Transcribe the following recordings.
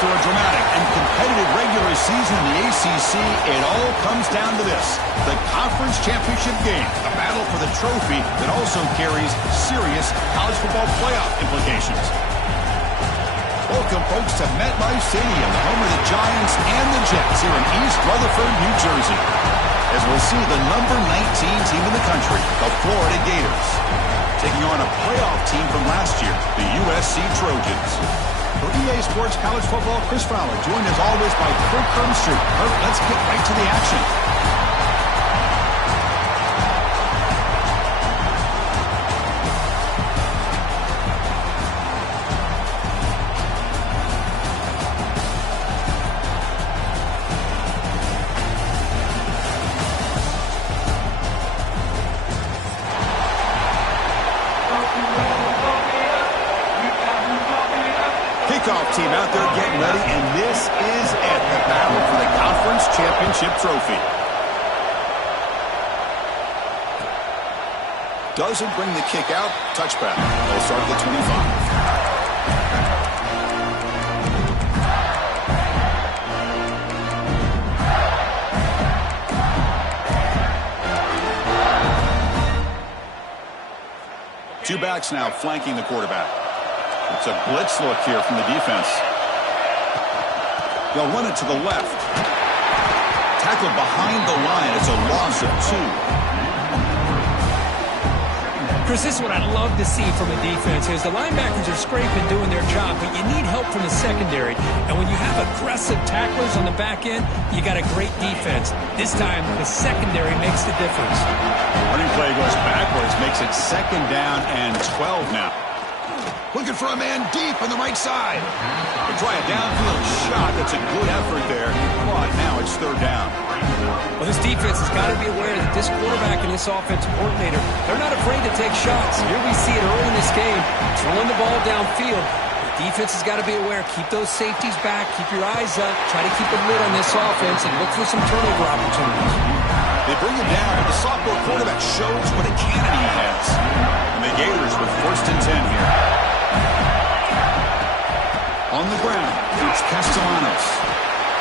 After a dramatic and competitive regular season in the ACC, it all comes down to this: the conference championship game, a battle for the trophy that also carries serious college football playoff implications. Welcome, folks, to MetLife Stadium, the home of the Giants and the Jets here in East Rutherford, New Jersey, as we'll see the number 19 team in the country, the Florida Gators, taking on a playoff team from last year, the USC Trojans. For EA Sports College Football, Chris Fowler, joined as always by Kirk Herbstreit. Kirk, let's get right to the action. Kickoff team out there getting ready, and this is it, the battle for the conference championship trophy. Doesn't bring the kick out. Touchback. They'll start at the 25. Two backs now flanking the quarterback. It's a blitz look here from the defense. They'll run it to the left. Tackled behind the line. It's a loss of 2. Chris, this is what I'd love to see from a defense is the linebackers are scraping, doing their job, but you need help from the secondary. And when you have aggressive tacklers on the back end, you got a great defense. This time, the secondary makes the difference. Running play goes backwards, makes it 2nd down and 12 now. Looking for a man deep on the right side. They try a downfield shot. That's a good effort there. But now it's 3rd down. Well, this defense has got to be aware that this quarterback and this offensive coordinator, they're not afraid to take shots. Here we see it early in this game, throwing the ball downfield. The defense has got to be aware. Keep those safeties back. Keep your eyes up. Try to keep a lid on this offense and look for some turnover opportunities. They bring him down, but the sophomore quarterback shows what a cannon he has. And the Gators with 1st and 10 here. On the ground, it's Castellanos.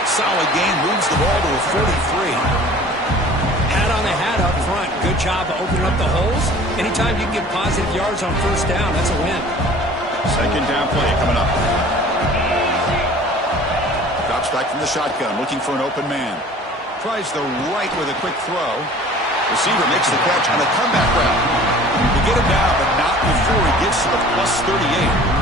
Solid gain, moves the ball to a 43. Hat on the hat up front. Good job of opening up the holes. Anytime you can get positive yards on 1st down, that's a win. 2nd down play coming up. Drops back from the shotgun, looking for an open man. Tries the right with a quick throw. Receiver makes the catch on a comeback route. We get him down, but not before he gets to the +38.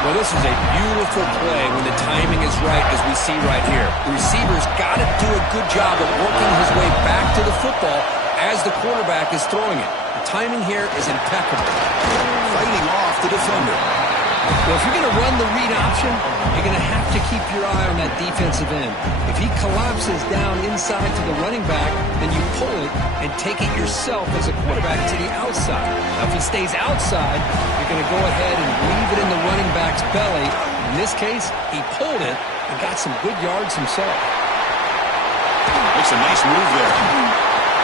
Well, this is a beautiful play when the timing is right, as we see right here. The receiver's got to do a good job of working his way back to the football as the quarterback is throwing it. The timing here is impeccable. Fighting off the defender. Well, if you're going to run the read option, you're going to have to keep your eye on that defensive end. If he collapses down inside to the running back, then you pull it and take it yourself as a quarterback to the outside. Now, if he stays outside, you're going to go ahead and leave it in the running back's belly. In this case, he pulled it and got some good yards himself. Makes a nice move there.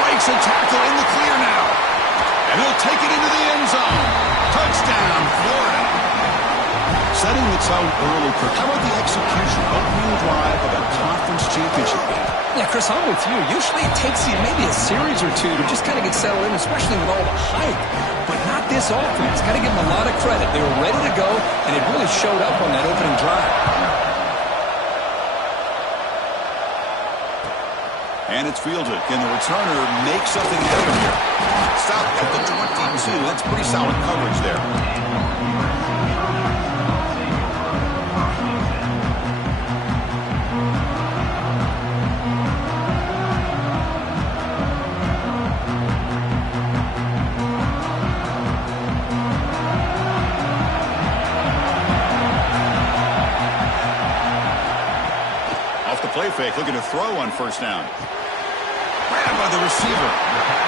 Breaks a tackle in the clear now. And he'll take it into the end zone. Touchdown, Florida. Setting the tone early, Kirk. How about the execution? Opening drive of a conference championship game. Yeah, Chris, I'm with you. Usually it takes you maybe a series or two to just kind of get settled in, especially with all the hype. But not this offense. Got to give them a lot of credit. They were ready to go, and it really showed up on that opening drive. And it's fielded. Can the returner make something happen here? Stop at the 22. That's pretty solid coverage there. Play fake, looking to throw on 1st down. Grabbed by the receiver.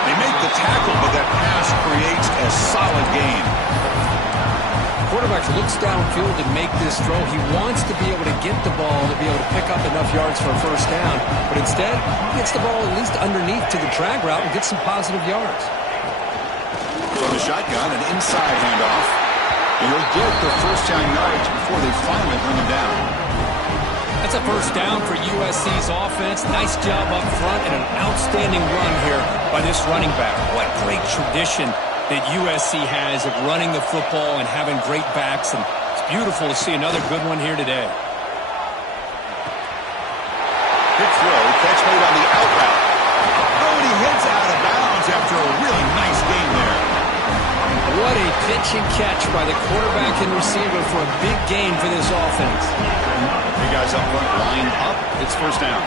They make the tackle, but that pass creates a solid gain. Quarterback looks downfield to make this throw. He wants to be able to get the ball to be able to pick up enough yards for a 1st down, but instead, he gets the ball at least underneath to the drag route and gets some positive yards. From the shotgun, an inside handoff. And he'll get the 1st down yards before they finally bring him down. That's a 1st down for USC's offense. Nice job up front and an outstanding run here by this running back. What great tradition that USC has of running the football and having great backs. And it's beautiful to see another good one here today. Good throw. Catch made on the out route. Oh, and he heads out of bounds after a really nice game there. What a pitch and catch by the quarterback and receiver for a big gain for this offense. Hey guys up front, line up. It's first down.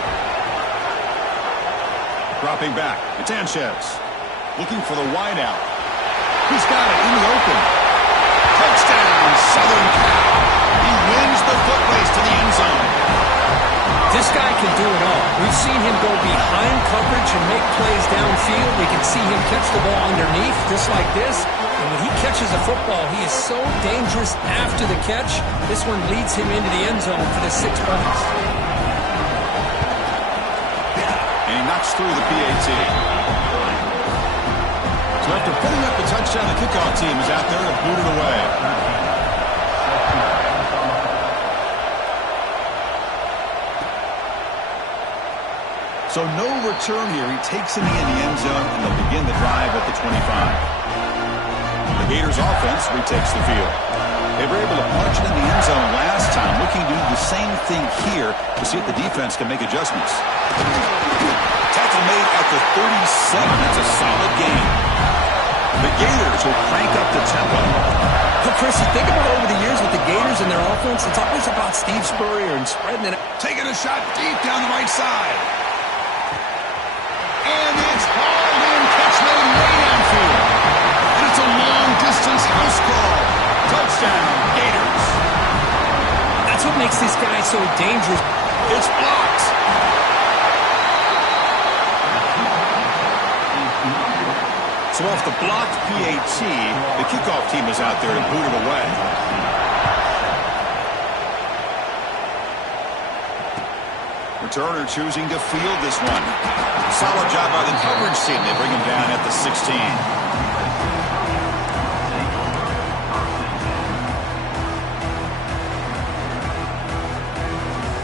Dropping back, it's Sanchez. Looking for the wide out. He's got it in the open. Touchdown, Southern Cal. He wins the foot race to the end zone. This guy can do it all. We've seen him go behind coverage and make plays downfield. We can see him catch the ball underneath, just like this. And when he catches a football, he is so dangerous after the catch. This one leads him into the end zone for the 6 points. And he knocks through the PAT. So after putting up the touchdown, the kickoff team is out there to boot it away. So no return here. He takes it in the end zone, and they'll begin the drive at the 25. The Gators offense retakes the field. They were able to punch it in the end zone last time, looking to do the same thing here to see if the defense can make adjustments. Tackle made at the 37. That's a solid gain. The Gators will crank up the tempo. But Chris, you think about over the years with the Gators and their offense, it's always about Steve Spurrier and spreading it. Taking a shot deep down the right side. And it's hauled in, catch made way downfield. And it's a long-distance house call. Touchdown, Gators. That's what makes this guy so dangerous. It's blocked. So off the blocked PAT, the kickoff team is out there to boot it away. Returner choosing to field this one. Solid job by the coverage team. They bring him down at the 16.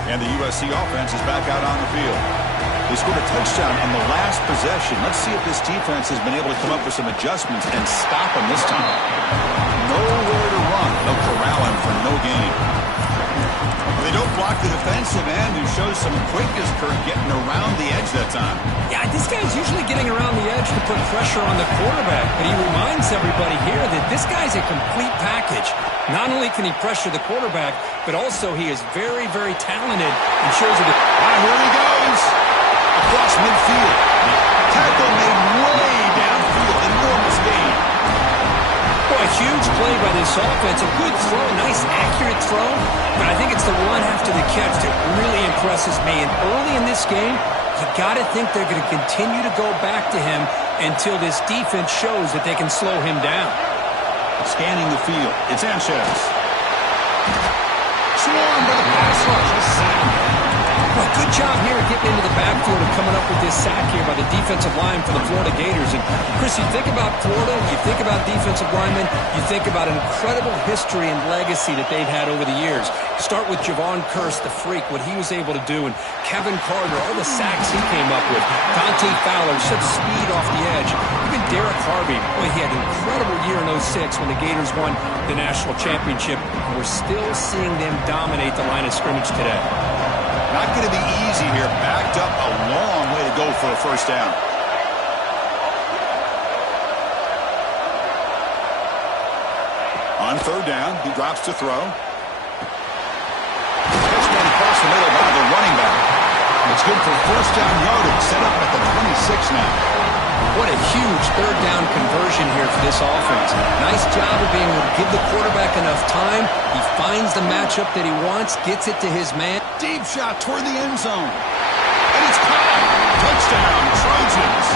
And the USC offense is back out on the field. They scored a touchdown on the last possession. Let's see if this defense has been able to come up with some adjustments and stop them this time. Nowhere to run. They'll corral him for no gain. They don't block the defensive end, who shows some quickness for getting around the edge that time. Yeah, this guy's usually getting around the edge to put pressure on the quarterback, but he reminds everybody here that this guy's a complete package. Not only can he pressure the quarterback, but also he is very, very talented and shows it. Here he goes. Across midfield. Tackle made way downfield. Enormous gain. Boy, a huge play by this offense. A good throw, nice accurate throw. But I think it's the run after the catch that really impresses me. And early in this game, you got to think they're going to continue to go back to him until this defense shows that they can slow him down. Scanning the field. It's Sanchez. Swarmed by the pass rush. A sack. Well, good job here getting into the backfield and coming up with this sack here by the defensive line for the Florida Gators. And, Chris, you think about Florida, you think about defensive linemen, you think about an incredible history and legacy that they've had over the years. Start with Javon Kearse, the freak, what he was able to do, and Kevin Carter, all the sacks he came up with. Dante Fowler, such speed off the edge. Even Derek Harvey, boy, he had an incredible year in 06 when the Gators won the national championship. And we're still seeing them dominate the line of scrimmage today. Not going to be easy here. Backed up a long way to go for a first down. On third down, he drops to throw. Touchdown across the middle by the running back. It's good for first down yardage. Set up at the 26 now. What a huge third down conversion here for this offense. Nice job of being able to give the quarterback enough time. He finds the matchup that he wants, gets it to his man. Deep shot toward the end zone. And it's caught. Touchdown, Trojans.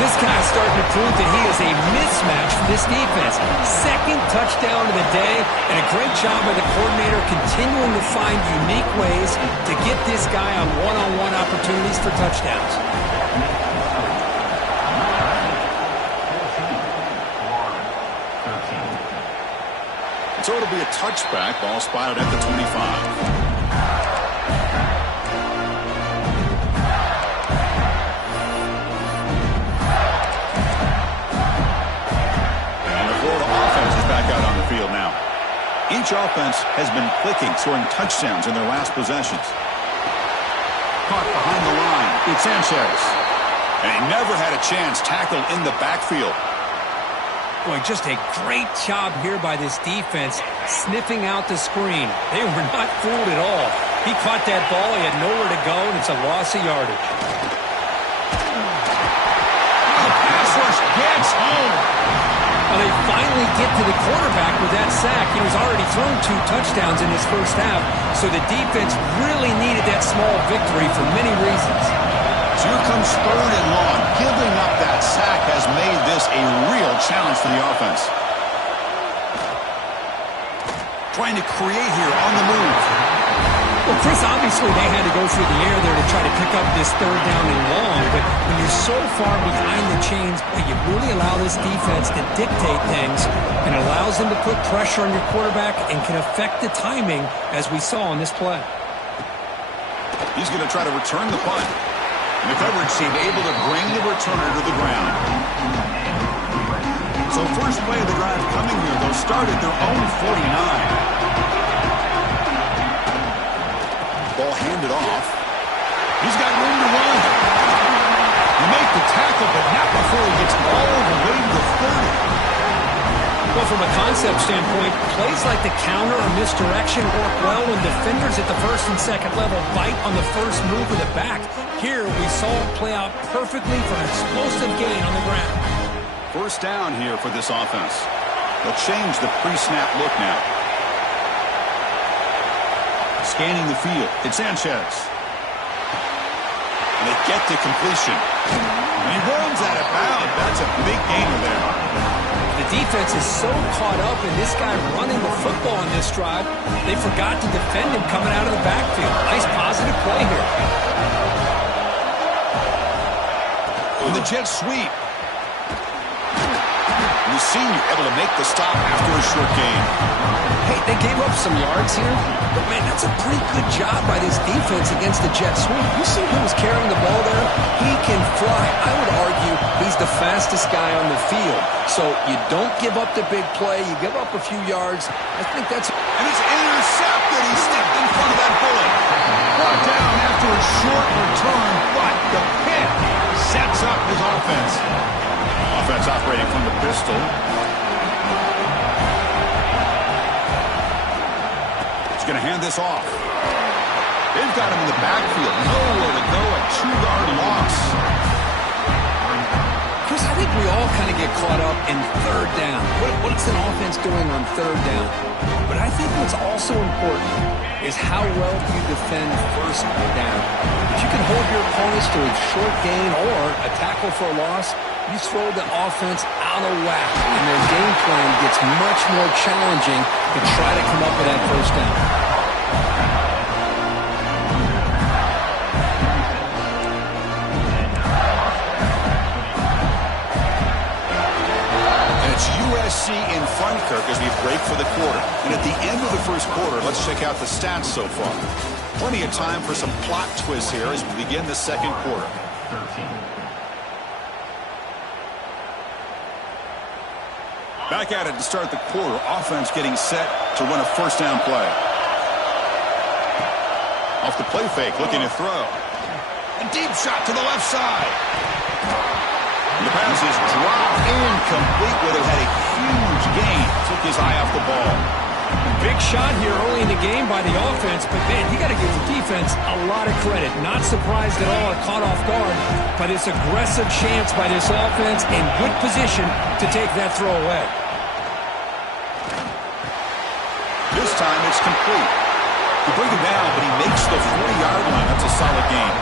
This guy's starting to prove that he is a mismatch for this defense. Second touchdown of the day, and a great job by the coordinator continuing to find unique ways to get this guy on one-on-one opportunities for touchdowns. So it'll be a touchback. Ball spotted at the 25. And the Florida offense is back out on the field now. Each offense has been clicking, scoring touchdowns in their last possessions. Caught behind the line. It's Sanchez. And he never had a chance tackled in the backfield. Boy, just a great job here by this defense, sniffing out the screen. They were not fooled at all. He caught that ball, he had nowhere to go, and it's a loss of yardage. The pass rush gets home. Well, they finally get to the quarterback with that sack. He was already thrown 2 touchdowns in his first half, so the defense really needed that small victory for many reasons. So here comes 3rd and long. Giving up that sack has made this a real challenge for the offense. Trying to create here on the move. Well, Chris, obviously they had to go through the air there to try to pick up this 3rd down and long, but when you're so far behind the chains, you really allow this defense to dictate things, and it allows them to put pressure on your quarterback and can affect the timing, as we saw on this play. He's going to try to return the punt. And the coverage team able to bring the returner to the ground. So first play of the drive coming here. They'll start at their own 49. Ball handed off. He's got room to run. You make the tackle, but not before he gets all the way to the 30. Well, from a concept standpoint, plays like the counter or misdirection work well when defenders at the 1st and 2nd level bite on the first move of the back. Here, we saw it play out perfectly for an explosive gain on the ground. First down here for this offense. They'll change the pre-snap look now. Scanning the field, it's Sanchez. And they get to completion. And he runs out of bounds. That's a big gainer there. The defense is so caught up in this guy running the football on this drive, they forgot to defend him coming out of the backfield. Nice positive play here. And the jet sweep. And the senior able to make the stop after a short gain. Hey, they gave up some yards here, but man, that's a pretty good job by this defense against the jet sweep. You see who was carrying the ball there? He can fly. I would argue he's the fastest guy on the field. So you don't give up the big play. You give up a few yards. I think that's... And it's intercepted. He stepped in front of that bullet. Brought down after a short return, but the pick sets up his offense. Offense operating from the pistol. He's going to hand this off. They've got him in the backfield. Nowhere to go. A 2-yard loss. Chris, I think we all kind of get caught up in 3rd down. What's an offense doing on 3rd down? But I think what's also important is how well you defend 1st down. If you can hold your opponents to a short gain or a tackle for a loss, you throw the offense out of whack, and their game plan gets much more challenging to try to come up with that 1st down. USC in front, Kirk, as we break for the quarter. And at the end of the first quarter, let's check out the stats so far. Plenty of time for some plot twists here as we begin the 2nd quarter. Back at it to start the quarter. Offense getting set to run a 1st down play. Off the play fake, looking to throw. A deep shot to the left side. The pass is dropped incomplete, where they had a huge gain. Took his eye off the ball. Big shot here early in the game by the offense, but man, you got to give the defense a lot of credit. Not surprised at all, caught off guard by this aggressive chance by this offense in good position to take that throw away. This time it's complete. You bring him down, but he makes the 40-yard line. That's a solid gain.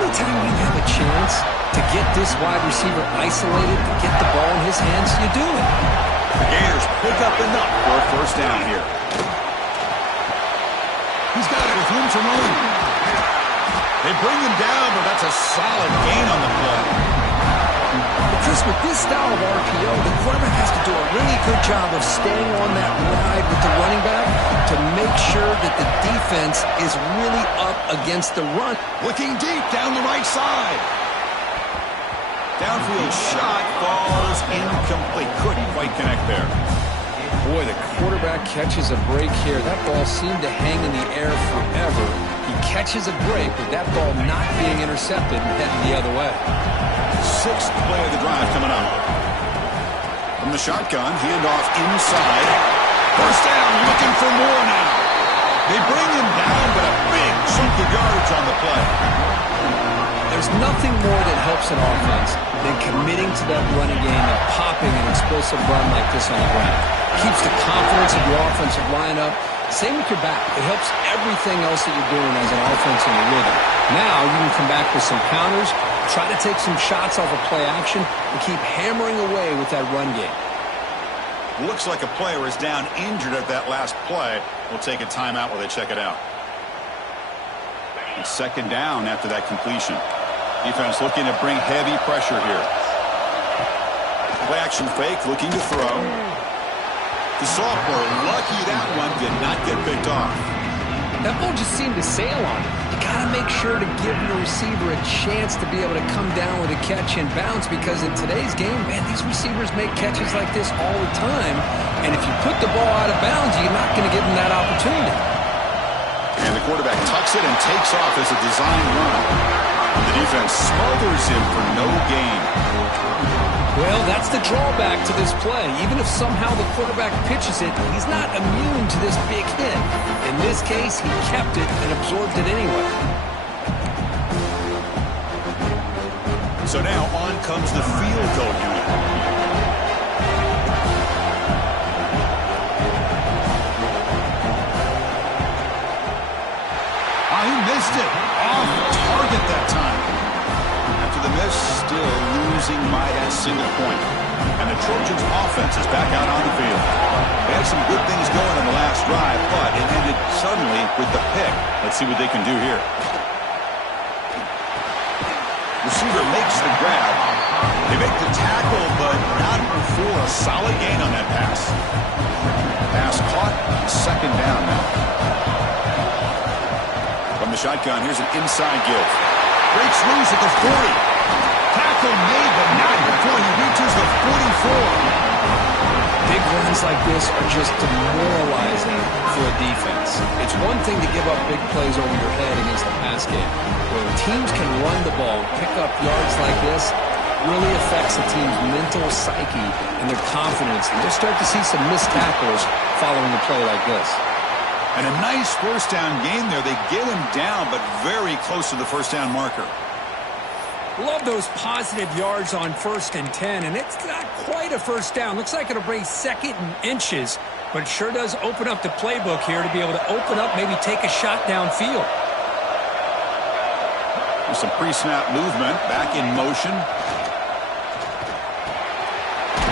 Anytime you have a chance to get this wide receiver isolated, to get the ball in his hands, you do it. The Gators pick up enough for a 1st down here. He's got it with room to run. They bring him down, but that's a solid gain on the play. But Chris, with this style of RPO, the quarterback has to do a really good job of staying on that ride with the running back to make sure that the defense is really up against the run. Looking deep down the right side. Downfield shot falls incomplete. Couldn't quite connect there. Boy, the quarterback catches a break here. That ball seemed to hang in the air forever. He catches a break with that ball not being intercepted and heading the other way. 6th play of the drive coming up. From the shotgun, handoff inside. First down, looking for more now. They bring him down, but a big chunk of yardage on the play. There's nothing more that helps an offense than committing to that running game and popping an explosive run like this on the ground. Keeps the confidence of your offensive lineup. Same with your back. It helps everything else that you're doing as an offense in the rhythm. Now you can come back with some counters, try to take some shots off of play action, and keep hammering away with that run game. Looks like a player is down injured at that last play. We'll take a timeout while they check it out. It's second down after that completion. Defense looking to bring heavy pressure here. Play action fake, looking to throw. The sophomore, lucky that one did not get picked off. That ball just seemed to sail on it. You got to make sure to give your receiver a chance to be able to come down with a catch and bounce, because in today's game, man, these receivers make catches like this all the time. And if you put the ball out of bounds, you're not going to give them that opportunity. And the quarterback tucks it and takes off as a design run. The defense smothers him for no gain. Well, that's the drawback to this play. Even if somehow the quarterback pitches it, he's not immune to this big hit. In this case, he kept it and absorbed it anyway. So now on comes the field goal unit. He missed it. Off target that time. After the miss, still losing by that single point. And the Trojans' offense is back out on the field. They had some good things going in the last drive, but it ended suddenly with the pick. Let's see what they can do here. Receiver makes the grab. They make the tackle, but not before a solid gain on that pass. Pass caught, second down now. From the shotgun, here's an inside give. Breaks loose at the 40. Tackle made, but not before he reaches the 44. Big runs like this are just demoralizing for a defense. It's one thing to give up big plays over your head against the pass game. When teams can run the ball, pick up yards like this, really affects a team's mental psyche and their confidence. And you'll start to see some missed tackles following a play like this. And a nice first down gain there. They get him down, but very close to the first down marker. Love those positive yards on 1st and 10, and it's not quite a first down. Looks like it'll bring second and inches, but it sure does open up the playbook here to be able to open up, maybe take a shot downfield. There's some pre-snap movement, back in motion.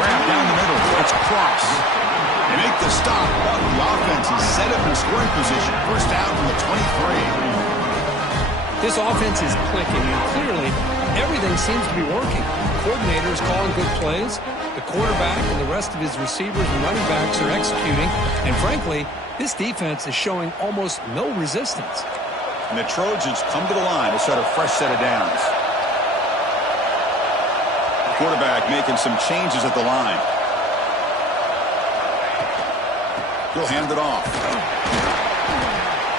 Grab down the middle, it's cross. They make the stop, but the offense is set up in scoring position. First down from the 23. This offense is clicking, and clearly everything seems to be working. The coordinator is calling good plays. The quarterback and the rest of his receivers and running backs are executing. And frankly, this defense is showing almost no resistance. And the Trojans come to the line to start a fresh set of downs. The quarterback making some changes at the line. He'll hand it off.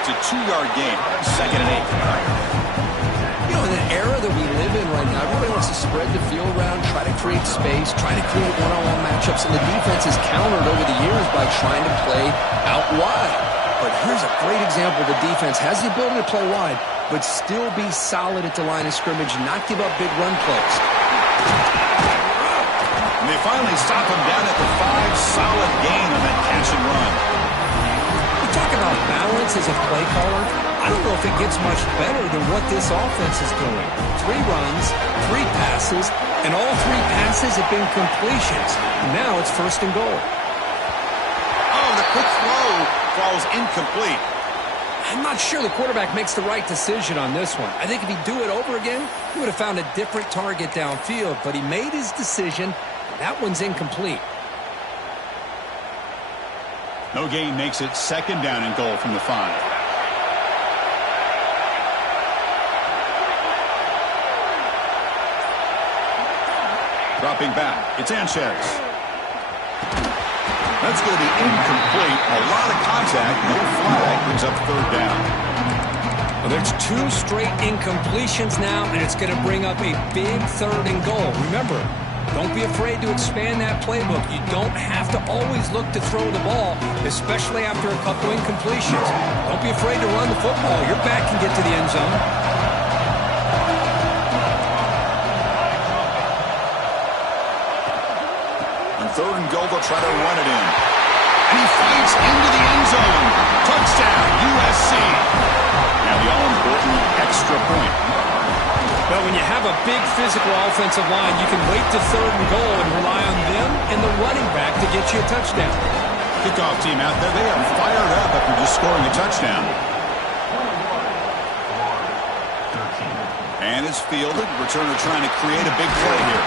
It's a 2-yard gain. Second and 8. You know, in an era that we live in right now, everybody wants to spread the field around, try to create space, try to create one-on-one matchups, and the defense is countered over the years by trying to play out wide. But here's a great example. The defense has the ability to play wide, but still be solid at the line of scrimmage, not give up big run plays. And they finally stop him down at the 5. Solid gain on that catch and run. You talk about balance as a play caller. I don't know if it gets much better than what this offense is doing. 3 runs, 3 passes, and all 3 passes have been completions. Now it's first and goal. Oh, the quick throw falls incomplete. I'm not sure the quarterback makes the right decision on this one. I think if he'd do it over again, he would have found a different target downfield, but he made his decision. That one's incomplete. No gain makes it second down and goal from the 5. Dropping back, it's Ncaa25. That's going to be incomplete. A lot of contact, no flag, brings up third down. Well, there's 2 straight incompletions now, and it's going to bring up a big third and goal. Remember, Don't be afraid to expand that playbook. You don't have to always look to throw the ball, especially after a couple incompletions. Don't be afraid to run the football. Your back can get to the end zone. On 3rd and goal, they'll try to run it in. And he fights into the end zone. Touchdown, USC. Now the all-important extra point. Well, when you have a big physical offensive line, you can wait to 3rd and goal and rely on them and the running back to get you a touchdown. Kickoff team out there, they are fired up after just scoring a touchdown. And it's fielded. Returner trying to create a big play here.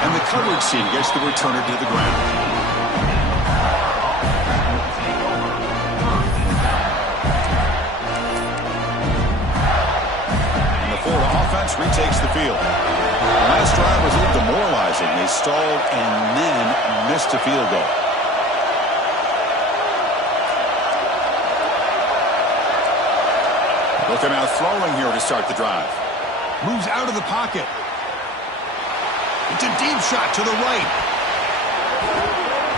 And the coverage team gets the returner to the ground. Offense retakes the field. The last drive was a little demoralizing. They stalled and then missed a field goal. Look at out throwing here to start the drive. Moves out of the pocket. It's a deep shot to the right.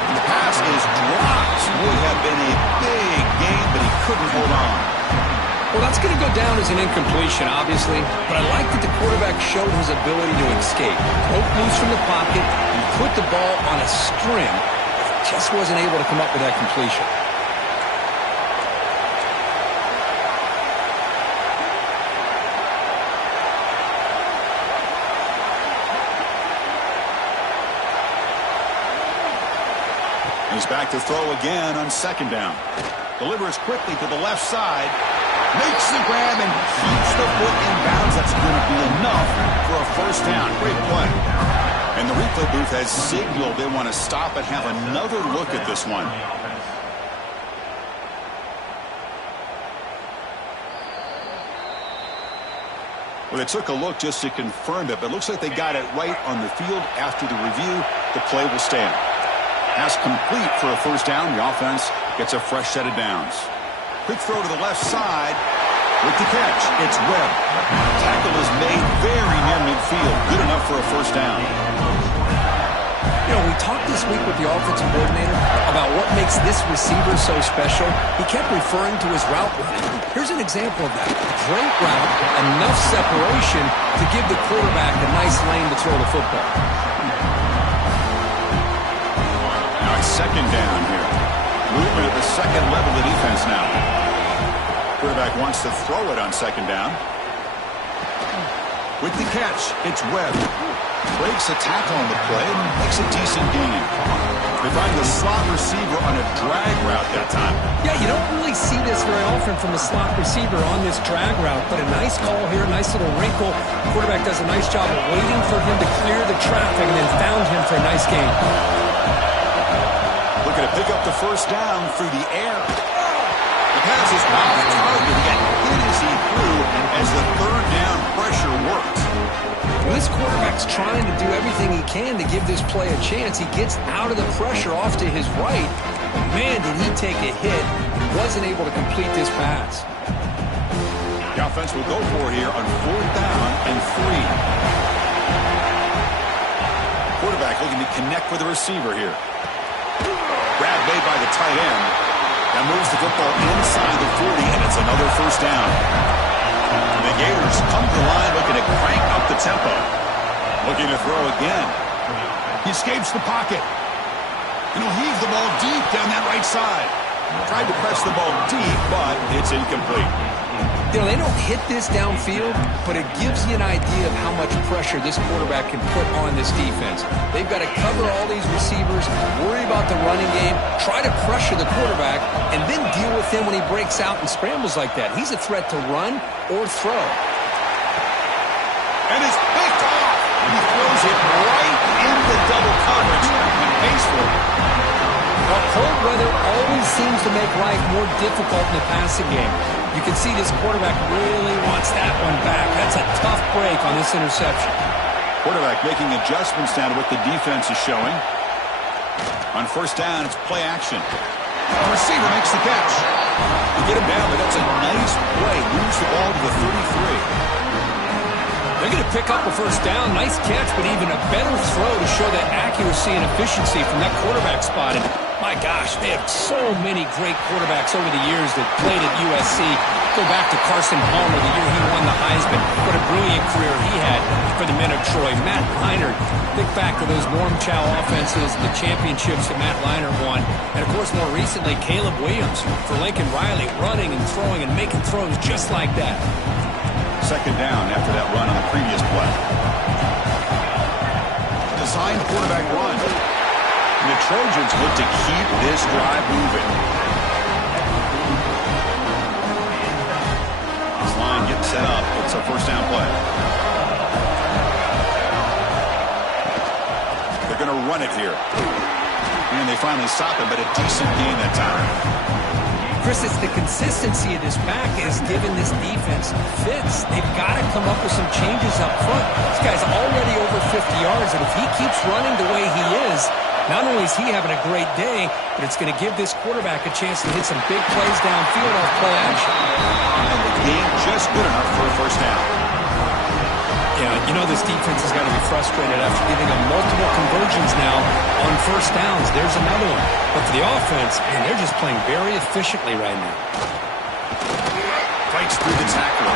And the pass is dropped. Would have been a big gain, but he couldn't hold on. Well, that's going to go down as an incompletion, obviously, but I like that the quarterback showed his ability to escape. Broke loose from the pocket and put the ball on a string, but just wasn't able to come up with that completion. He's back to throw again on 2nd down. Delivers quickly to the left side. Makes the grab and keeps the foot in bounds. That's going to be enough for a 1st down. Great play. And the replay booth has signaled they want to stop and have another look at this one. Well, they took a look just to confirm it, but it looks like they got it right on the field. After the review, the play will stand. Pass complete for a 1st down. The offense gets a fresh set of downs. Quick throw to the left side. With the catch, it's Webb. Tackle is made very near midfield. Good enough for a 1st down. You know, we talked this week with the offensive coordinator about what makes this receiver so special. He kept referring to his route running. Here's an example of that. Great route, enough separation to give the quarterback a nice lane to throw the football. Now it's 2nd down here. Movement at the 2nd level of the defense now. Quarterback wants to throw it on 2nd down. With the catch, it's Webb. Breaks a tackle on the play and makes a decent gain. They find the slot receiver on a drag route that time. Yeah, you don't really see this very often from a slot receiver on this drag route, but a nice call here, nice little wrinkle. The quarterback does a nice job of waiting for him to clear the traffic and then found him for a nice gain. Looking to pick up the 1st down through the air. The pass is off target. He got hit as he threw as the 3rd down pressure worked. Well, this quarterback's trying to do everything he can to give this play a chance. He gets out of the pressure off to his right. But man, did he take a hit. He wasn't able to complete this pass. The offense will go for it here on 4th down and 3. Quarterback looking to connect with the receiver here. Grab made by the tight end. That moves the football inside the 40, and it's another 1st down. And the Gators come to the line looking to crank up the tempo. Looking to throw again. He escapes the pocket. And he'll heave the ball deep down that right side. Tried to press the ball deep, but it's incomplete. You know, they don't hit this downfield, but it gives you an idea of how much pressure this quarterback can put on this defense. They've got to cover all these receivers, worry about the running game, try to pressure the quarterback, and then deal with him when he breaks out and scrambles like that. He's a threat to run or throw. And it's picked off. He throws it right into double coverage and pays for it. Well, cold weather always seems to make life more difficult in the passing game. You can see this quarterback really wants that one back. That's a tough break on this interception. Quarterback making adjustments now to what the defense is showing. On 1st down, it's play action. The receiver makes the catch. They get him down, but that's a nice play. Moves the ball to the 33. They're going to pick up a first down. Nice catch, but even a better throw to show that accuracy and efficiency from that quarterback spot. And my gosh, they have so many great quarterbacks over the years that played at USC. Go back to Carson Palmer, the year he won the Heisman. What a brilliant career he had for the men of Troy. Matt Leinart, think back to those Norm Chow offenses, the championships that Matt Leinart won. And, of course, more recently, Caleb Williams for Lincoln Riley, running and throwing and making throws just like that. Second down after that run on the previous play. Designed quarterback run. And the Trojans look to keep this drive moving. This line getting set up. It's a first down play. They're going to run it here. And they finally stop it, but a decent gain that time. Chris, it's the consistency of this back is giving this defense fits. They've got to come up with some changes up front. This guy's already over 50 yards, and if he keeps running the way he is, not only is he having a great day, but it's going to give this quarterback a chance to hit some big plays downfield off play action. And the game just good enough for a first down. Yeah, you know this defense has got to be frustrated after giving them multiple conversions now on first downs. There's another one. But for the offense, man, they're just playing very efficiently right now. Breaks through the tackle.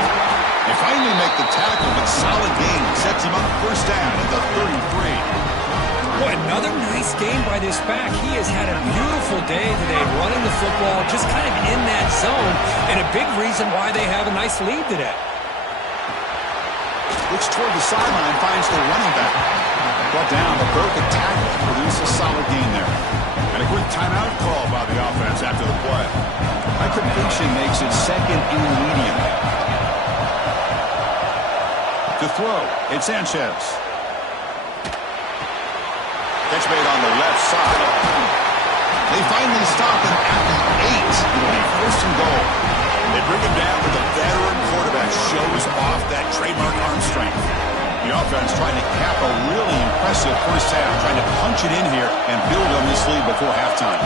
They finally make the tackle, but solid gain sets him up first down at the 33. Boy, another nice game by this back. He has had a beautiful day today running the football, just kind of in that zone, and a big reason why they have a nice lead today. Looks toward the sideline, finds the running back. Brought down, but broke a tackle. Produce a solid gain there. And a quick timeout call by the offense after the play. High completion makes it second and medium. To throw, it's Sanchez. Catch made on the left side. They finally stop him at the 8. It'll be first and goal. They bring him down, but the veteran quarterback shows off that trademark arm strength. The offense trying to cap a really impressive first half, trying to punch it in here and build on this lead before halftime.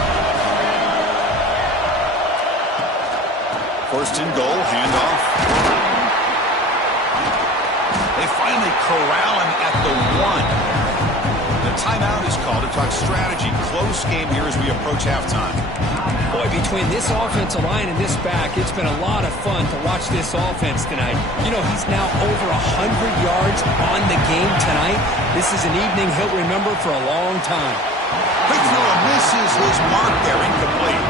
First and goal, handoff. They finally corral him at the 1. The timeout is called to talk strategy. Close game here as we approach halftime. Boy, between this offensive line and this back, it's been a lot of fun to watch this offense tonight. You know, he's now over 100 yards on the game tonight. This is an evening he'll remember for a long time. Big throw misses his mark there, incomplete.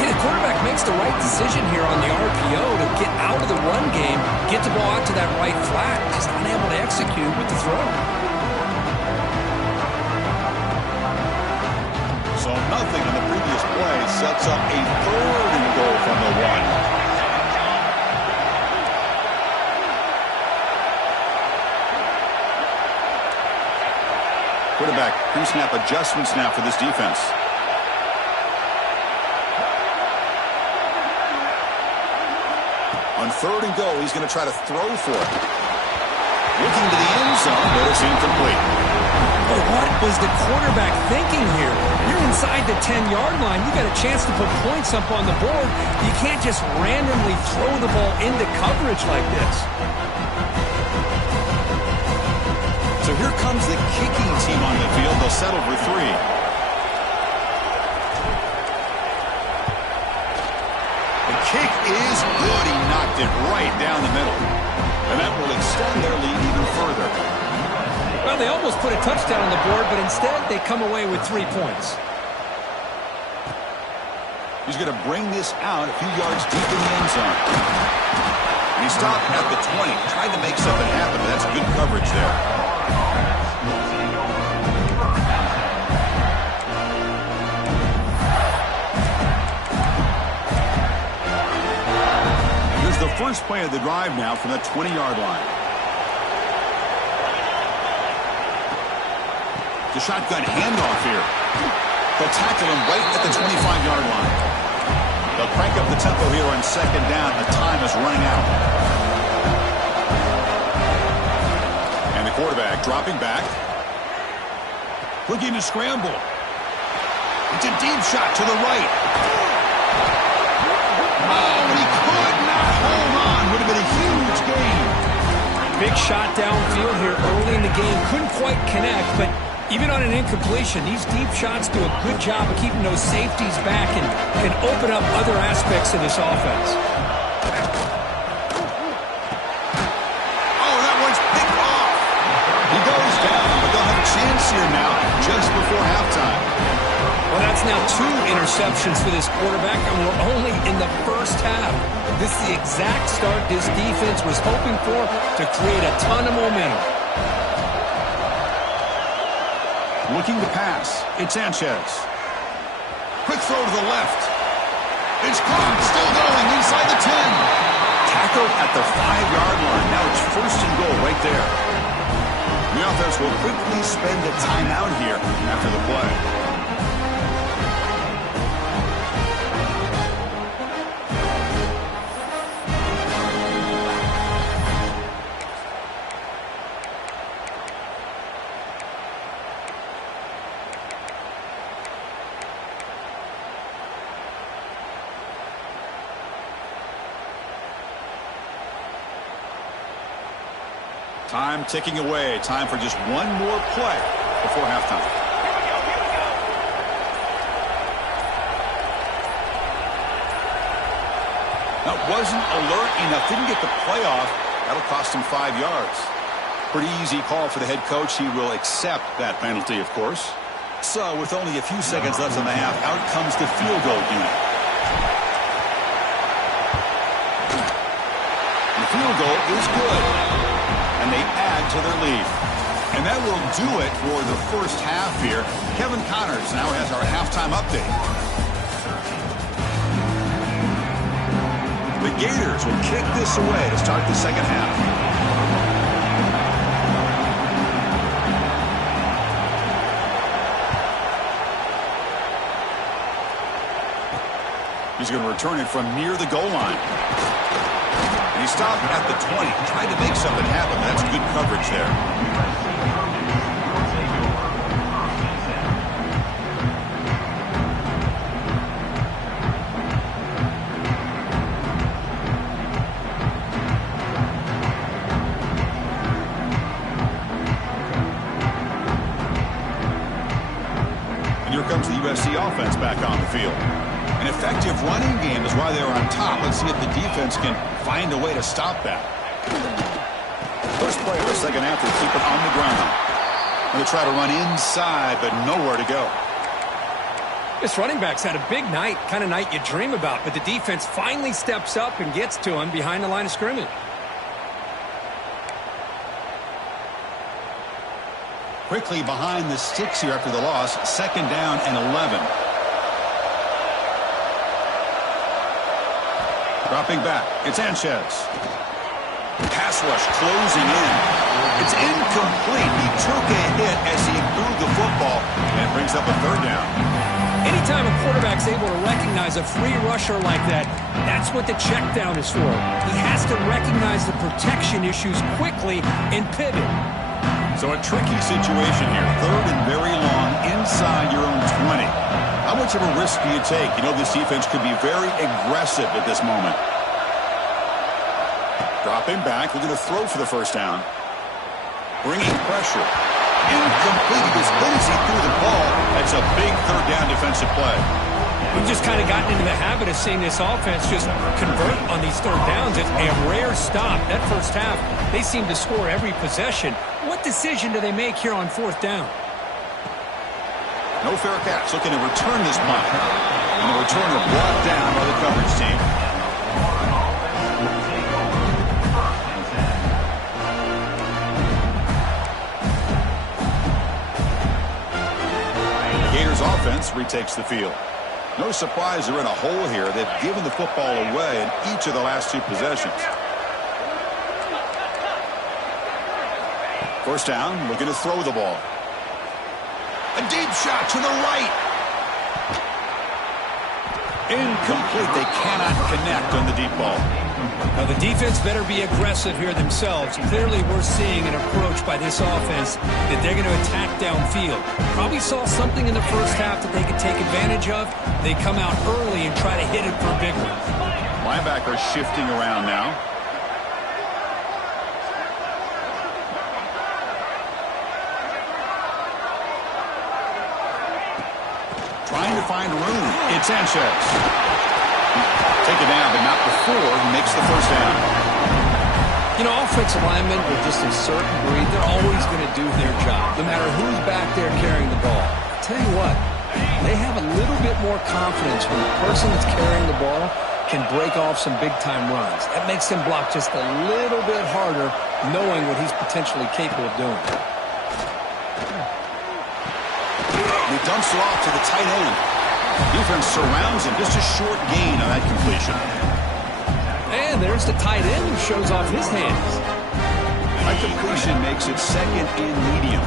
Hey, the quarterback makes the right decision here on the RPO to get out of the run game, get the ball out to that right flat, just unable to execute with the throw. So nothing on the previous play sets up a third and goal from the 1. Quarterback pre-snap adjustments now for this defense. On third and goal, he's going to try to throw for it. Looking to the end zone, but it's incomplete. But what was the quarterback thinking here? You're inside the 10-yard line. You got a chance to put points up on the board. You can't just randomly throw the ball into coverage like this. So here comes the kicking team on the field. They'll settle for 3. The kick is good. He knocked it right down the middle. And that will extend their lead even further. Well, they almost put a touchdown on the board, but instead they come away with 3 points. He's going to bring this out a few yards deep in the end zone. And he stopped at the 20, tried to make something happen, but that's good coverage there. Here's the first play of the drive now from the 20-yard line. The shotgun handoff here. They'll tackle him right at the 25-yard line. They'll crank up the tempo here on second down. The time is running out. And the quarterback dropping back. Looking to scramble. It's a deep shot to the right. Oh, and he could not hold on. Would have been a huge gain. big shot downfield here early in the game. Couldn't quite connect, but even on an incompletion, these deep shots do a good job of keeping those safeties back and can open up other aspects of this offense. Oh, that one's picked off. He goes down, but they'll have a chance here now just before halftime. Well, that's now 2 interceptions for this quarterback, and we're only in the first half. This is the exact start this defense was hoping for to create a ton of momentum. Looking to pass. It's Sanchez. Quick throw to the left. It's caught. Still going inside the 10. Tackled at the 5-yard line. Now it's 1st and goal right there. The offense will quickly spend a timeout here after the play. Time ticking away. Time for just one more play before halftime. That wasn't alert enough. Didn't get the play off. That'll cost him 5 yards. Pretty easy call for the head coach. He will accept that penalty, of course. So with only a few seconds left in the half, out comes the field goal unit. The field goal is good. And they add to their lead. And that will do it for the first half here. Kevin Connors now has our halftime update. The Gators will kick this away to start the second half. He's going to return it from near the goal line. And he stopped at the 20, trying to make something happen. That's good coverage there. And here comes the USC offense back on the field. An effective running game is why they're on top. Let's see if the defense can find a way to stop that. First play of the second half, they keep it on the ground. And they try to run inside, but nowhere to go. This running back's had a big night, kind of night you dream about, but the defense finally steps up and gets to him behind the line of scrimmage. Quickly behind the sticks here after the loss. 2nd down and 11. Dropping back, it's Sanchez. Pass rush closing in. It's incomplete. He took a hit as he threw the football, and it brings up a 3rd down. Anytime a quarterback's able to recognize a free rusher like that, that's what the check down is for. He has to recognize the protection issues quickly and pivot. So a tricky situation here. 3rd and very long inside your own 20. How much of a risk do you take? You know this defense could be very aggressive at this moment. Dropping back, looking to throw for the 1st down. Bringing pressure. Incomplete. He was good as he threw the ball. That's a big 3rd down defensive play. We've just kind of gotten into the habit of seeing this offense just convert on these 3rd downs. It's a rare stop. That first half, they seem to score every possession. What decision do they make here on 4th down? No fair catch. Looking to return this punt. And the returner brought down by the coverage team. The Gators offense retakes the field. No surprise they're in a hole here. They've given the football away in each of the last 2 possessions. 1st down, looking to throw the ball. A deep shot to the right. Incomplete. They cannot connect on the deep ball. Now the defense better be aggressive here themselves. Clearly we're seeing an approach by this offense that they're going to attack downfield. Probably saw something in the first half that they could take advantage of. They come out early and try to hit it for a big one. Linebacker shifting around now. find room. It's Sanchez. Take it down, but not before he makes the first down. You know, offensive linemen are just a certain breed. They're always going to do their job, no matter who's back there carrying the ball. I'll tell you what, they have a little bit more confidence when the person that's carrying the ball can break off some big-time runs. That makes him block just a little bit harder, knowing what he's potentially capable of doing. He dumps it off to the tight end. Defense surrounds him. Just a short gain on that completion. And there's the tight end who shows off his hands. That completion makes it second and medium.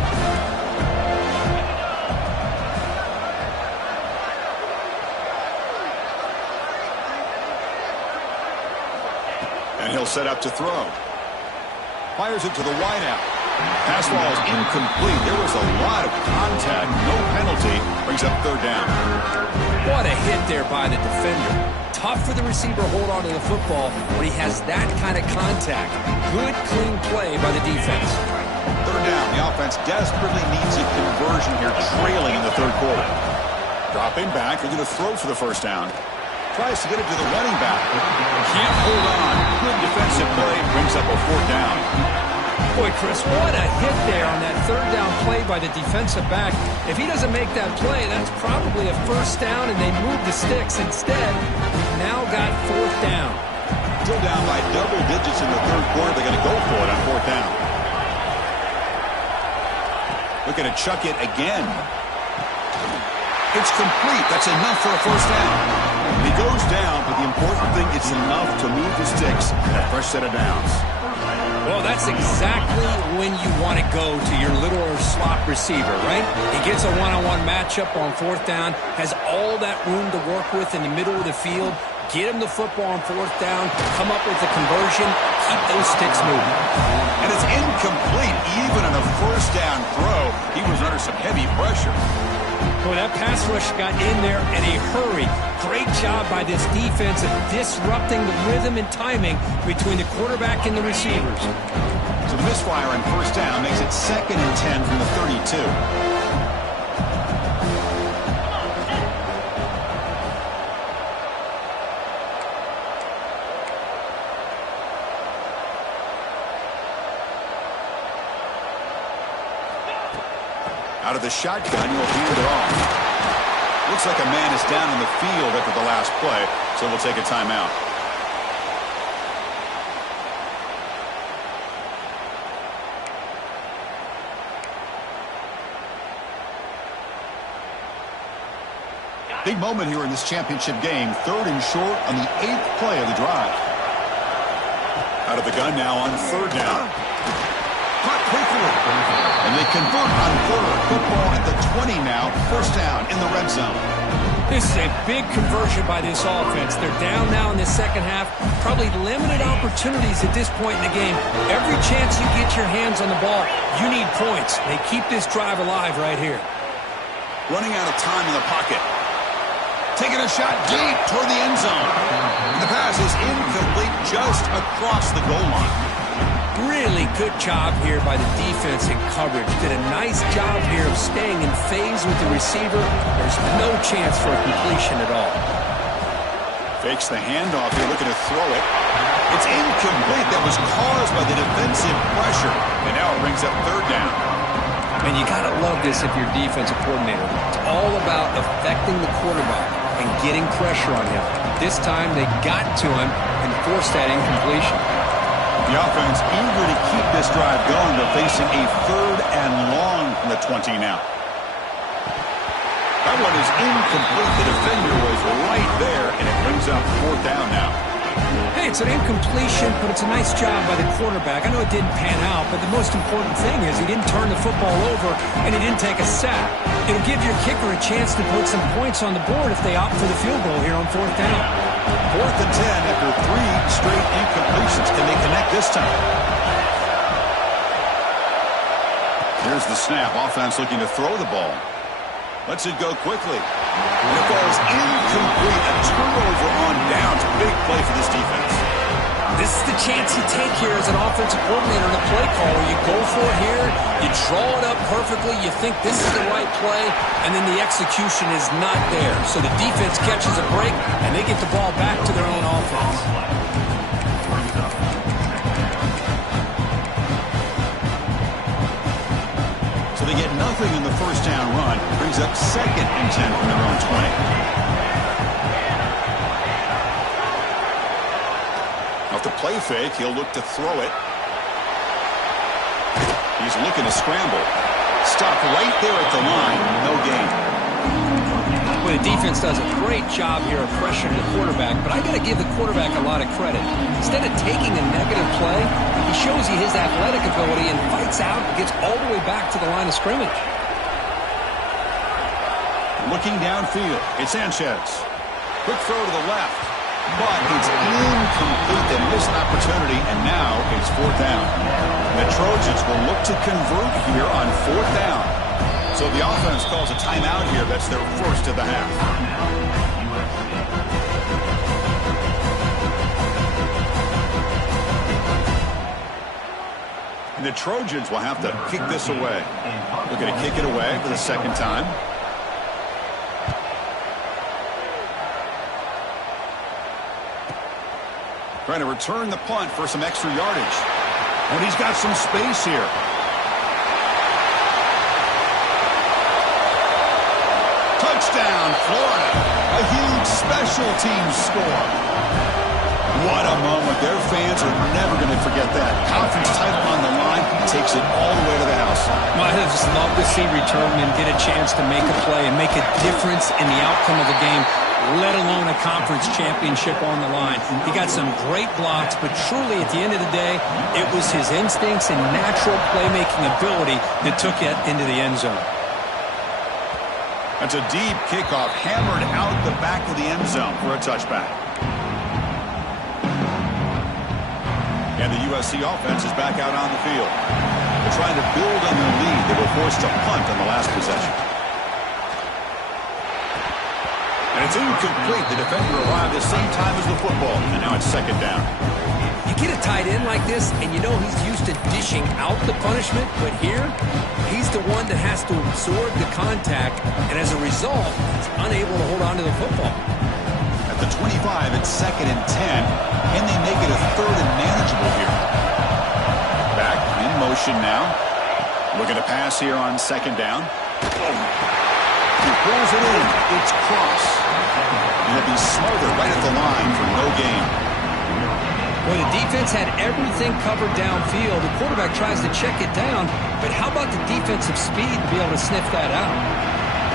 And he'll set up to throw. Fires it to the wideout. Pass ball is incomplete. There was a lot of contact. No penalty. Brings up third down. What a hit there by the defender. Tough for the receiver to hold on to the football when he has that kind of contact. Good, clean play by the defense. Third down. The offense desperately needs a conversion here, trailing in the third quarter. Dropping back. They're going to throw for the first down. Tries to get it to the running back. Can't hold on. Good defensive play. Brings up a fourth down. Boy, Chris, what a hit there on that third down play by the defensive back. If he doesn't make that play, that's probably a first down, and they move the sticks. Instead, we've now got fourth down. Still down by double digits in the third quarter. They're going to go for it on fourth down. Looking to chuck it again. It's complete. That's enough for a first down. He goes down, but the important thing, it's enough to move the sticks and a fresh set of downs. Well, that's exactly when you want to go to your little slot receiver, right? He gets a one-on-one matchup on fourth down, has all that room to work with in the middle of the field. Get him the football on fourth down, come up with a conversion, keep those sticks moving. And it's incomplete. Even on a first down throw, he was under some heavy pressure. Boy, that pass rush got in there in a hurry. Great job by this defense of disrupting the rhythm and timing between the quarterback and the receivers. So the misfire on first down makes it 2nd and 10 from the 32. Out of the shotgun, he'll hand it off. Looks like a man is down in the field after the last play, so we'll take a timeout. Big moment here in this championship game. 3rd and short on the 8th play of the drive. Out of the gun now on 3rd down. Caught quickly. And they convert on 3rd. Football at the 20 now. First down in the red zone. This is a big conversion by this offense. They're down now in the second half. Probably limited opportunities at this point in the game. Every chance you get your hands on the ball, you need points. They keep this drive alive right here. Running out of time in the pocket. Taking a shot deep toward the end zone. And the pass is incomplete just across the goal line. Really good job here by the defense in coverage. Did a nice job here of staying in phase with the receiver. There's no chance for a completion at all. Fakes the handoff here, looking to throw it. It's incomplete. That was caused by the defensive pressure. And now it brings up 3rd down. And you got to love this if you're defensive coordinator. It's all about affecting the quarterback and getting pressure on him. This time they got to him and forced that incompletion. The offense eager to keep this drive going. They're facing a 3rd and long from the 20 now. That one is incomplete. The defender was right there, and it brings up 4th down now. Hey, it's an incompletion, but it's a nice job by the quarterback. I know it didn't pan out, but the most important thing is he didn't turn the football over, and he didn't take a sack. It'll give your kicker a chance to put some points on the board if they opt for the field goal here on 4th down. 4th and 10 after 3 straight incompletions. Can they connect this time? Here's the snap. Offense looking to throw the ball. Lets it go quickly. And it falls incomplete. A turnover on downs. Big play for this defense. This is the chance you take here as an offensive coordinator and a play caller. You go for it here, you draw it up perfectly, you think this is the right play, and then the execution is not there. So the defense catches a break, and they get the ball back to their own offense. So they get nothing in the first down run. Brings up 2nd and 10 from their own 20. Off the play fake, he'll look to throw it. He's looking to scramble. Stopped right there at the line. No gain. Well, the defense does a great job here of pressuring the quarterback, but I got to give the quarterback a lot of credit. Instead of taking a negative play, he shows you his athletic ability and fights out and gets all the way back to the line of scrimmage. Looking downfield, it's Sanchez. Quick throw to the left, but it's incomplete. They missed an opportunity, and now it's 4th down. The Trojans will look to convert here on 4th down. So the offense calls a timeout here. That's their first of the half. And the Trojans will have to kick this away. Looking to kick it away for the 2nd time. Trying to return the punt for some extra yardage. And he's got some space here. Touchdown, Florida. A huge special teams score. What a moment. Their fans are never going to forget that. Conference title on the line, takes it all the way to the house. Well, I just love to see returnmen get a chance to make a play and make a difference in the outcome of the game, let alone a conference championship on the line. He got some great blocks, but truly at the end of the day, it was his instincts and natural playmaking ability that took it into the end zone. That's a deep kickoff, hammered out the back of the end zone for a touchback. And the USC offense is back out on the field. They're trying to build on their lead. They were forced to punt on the last possession. And it's incomplete. The defender arrived at the same time as the football. And now it's 2nd down. You get a tight end like this, and you know he's used to dishing out the punishment, but here, he's the one that has to absorb the contact, and as a result, he's unable to hold on to the football. At the 25, it's 2nd and 10, and they make it a 3rd and manageable here. Back in motion now. Looking to pass here on 2nd down. He pulls it in. It's Cross. And he'll be smothered right at the line for no gain. Well, the defense had everything covered downfield. The quarterback tries to check it down, but how about the defensive speed to be able to sniff that out?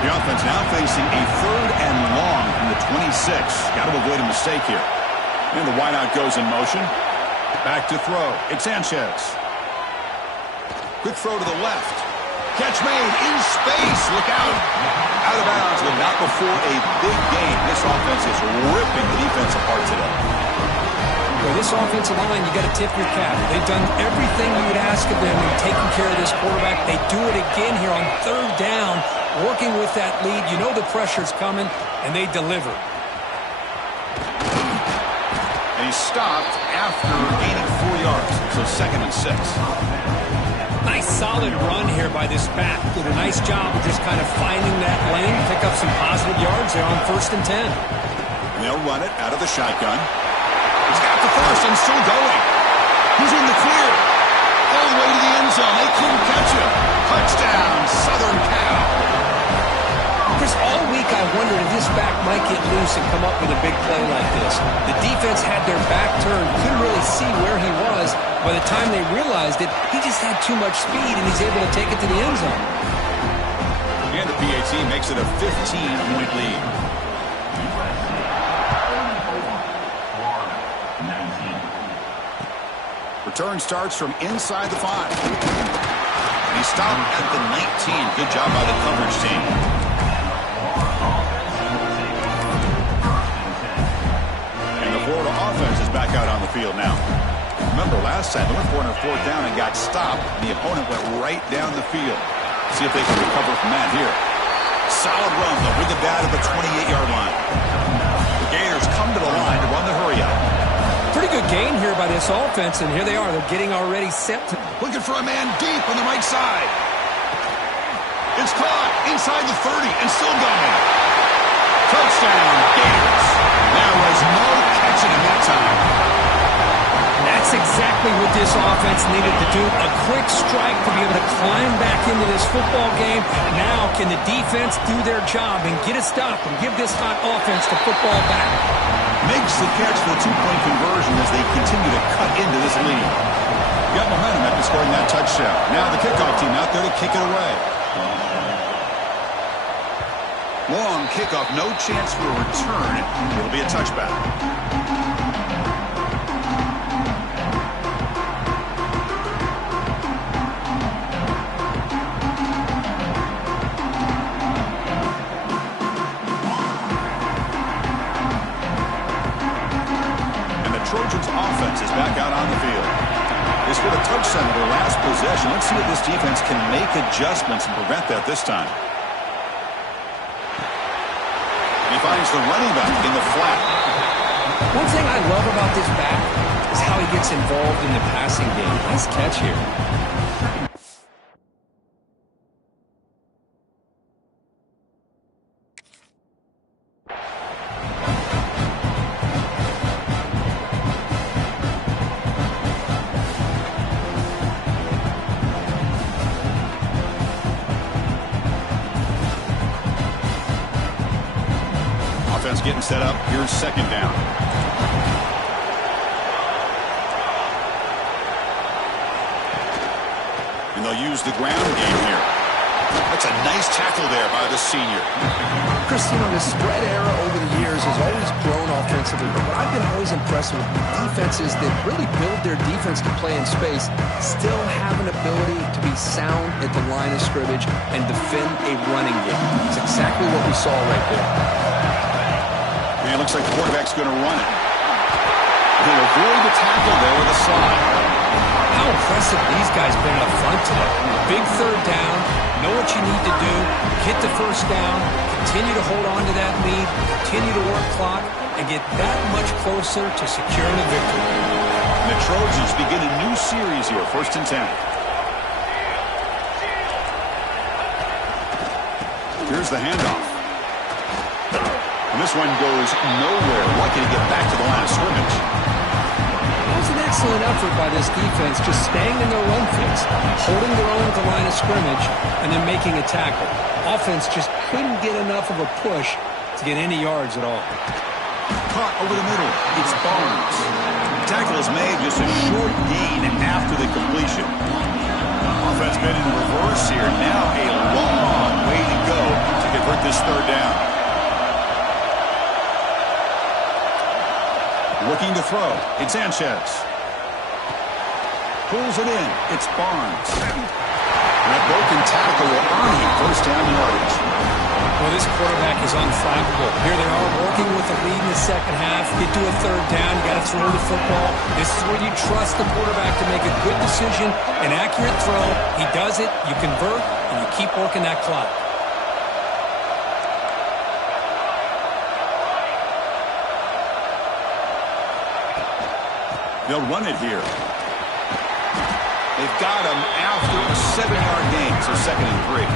The offense now facing a 3rd and long from the 26. Got to avoid a mistake here. And the wideout goes in motion. Back to throw. It's Sanchez. Quick throw to the left. Catch made in space. Look out. Out of bounds, but not before a big gain. This offense is ripping the defense apart today. Well, this offensive line, you got to tip your cap. They've done everything you would ask of them in taking care of this quarterback. They do it again here on 3rd down, working with that lead. You know the pressure's coming, and they deliver. And he stopped after gaining 4 yards, so 2nd and 6. Nice solid run here by this back. Did a nice job of just kind of finding that lane, pick up some positive yards there on 1st and 10. And they'll run it out of the shotgun. He's got the first and still going. He's in the clear. All the way to the end zone. They couldn't catch him. Touchdown, Southern Cal. Chris, all week I wondered if this back might get loose and come up with a big play like this. The defense had their back turned, couldn't really see where he was. By the time they realized it, he just had too much speed, and he's able to take it to the end zone. And the PAT makes it a 15-point lead. Return starts from inside the 5. He stopped at the 19. Good job by the coverage team. And the Florida offense is back out on the field now. Remember, last time they went for it on 4th down and got stopped. The opponent went right down the field. See if they can recover from that here. Solid run. They'll bring it down to the 28-yard line. The Gators come to the line to run the hurry out. Pretty good gain here by this offense, and here they are. They're getting already set to... Looking for a man deep on the right side. It's caught inside the 30 and still going. Touchdown, Gators. There was no catching him that time. That's exactly what this offense needed to do. A quick strike to be able to climb back into this football game. Now can the defense do their job and get a stop and give this hot offense the football back? Makes the catch for the two-point conversion as they continue to cut into this lead. Got momentum after scoring that touchdown. Now the kickoff team out there to kick it away. Long kickoff, no chance for a return. It'll be a touchback. Trojans offense is back out on the field. They scored a touchdown in their last possession. Let's see if this defense can make adjustments and prevent that this time. And he finds the running back in the flat. One thing I love about this back is how he gets involved in the passing game. Nice catch here. Getting set up. Here's second down. And they'll use the ground game here. That's a nice tackle there by the senior. Chris, you know, the spread era over the years has always grown offensively, but what I've been always impressed with defenses that really build their defense to play in space still have an ability to be sound at the line of scrimmage and defend a running game. It's exactly what we saw right there. And it looks like the quarterback's going to run it. He'll avoid the tackle there with a slide. How impressive these guys been up front today. Big third down, know what you need to do, get the first down, continue to hold on to that lead, continue to work clock, and get that much closer to securing a victory. And the Trojans begin a new series here, 1st and 10. Here's the handoff. And this one goes nowhere. Lucky to get back to the line of scrimmage. That was an excellent effort by this defense, just staying in their run fits, holding their own at the line of scrimmage, and then making a tackle. Offense just couldn't get enough of a push to get any yards at all. Caught over the middle. It's Barnes. The tackle is made, just a short gain after the completion. Offense been in reverse here. Now a long way to go to convert this third down. Looking to throw. It's Sanchez. Pulls it in. It's Barnes. And that broken tackle will earn him first down yardage. Well, this quarterback is unflappable. Here they are working with the lead in the second half. Get to a third down. You got to throw the football. This is where you trust the quarterback to make a good decision, an accurate throw. He does it. You convert, and you keep working that clock. They'll run it here. They've got him after a 7-yard gain, so 2nd and 3.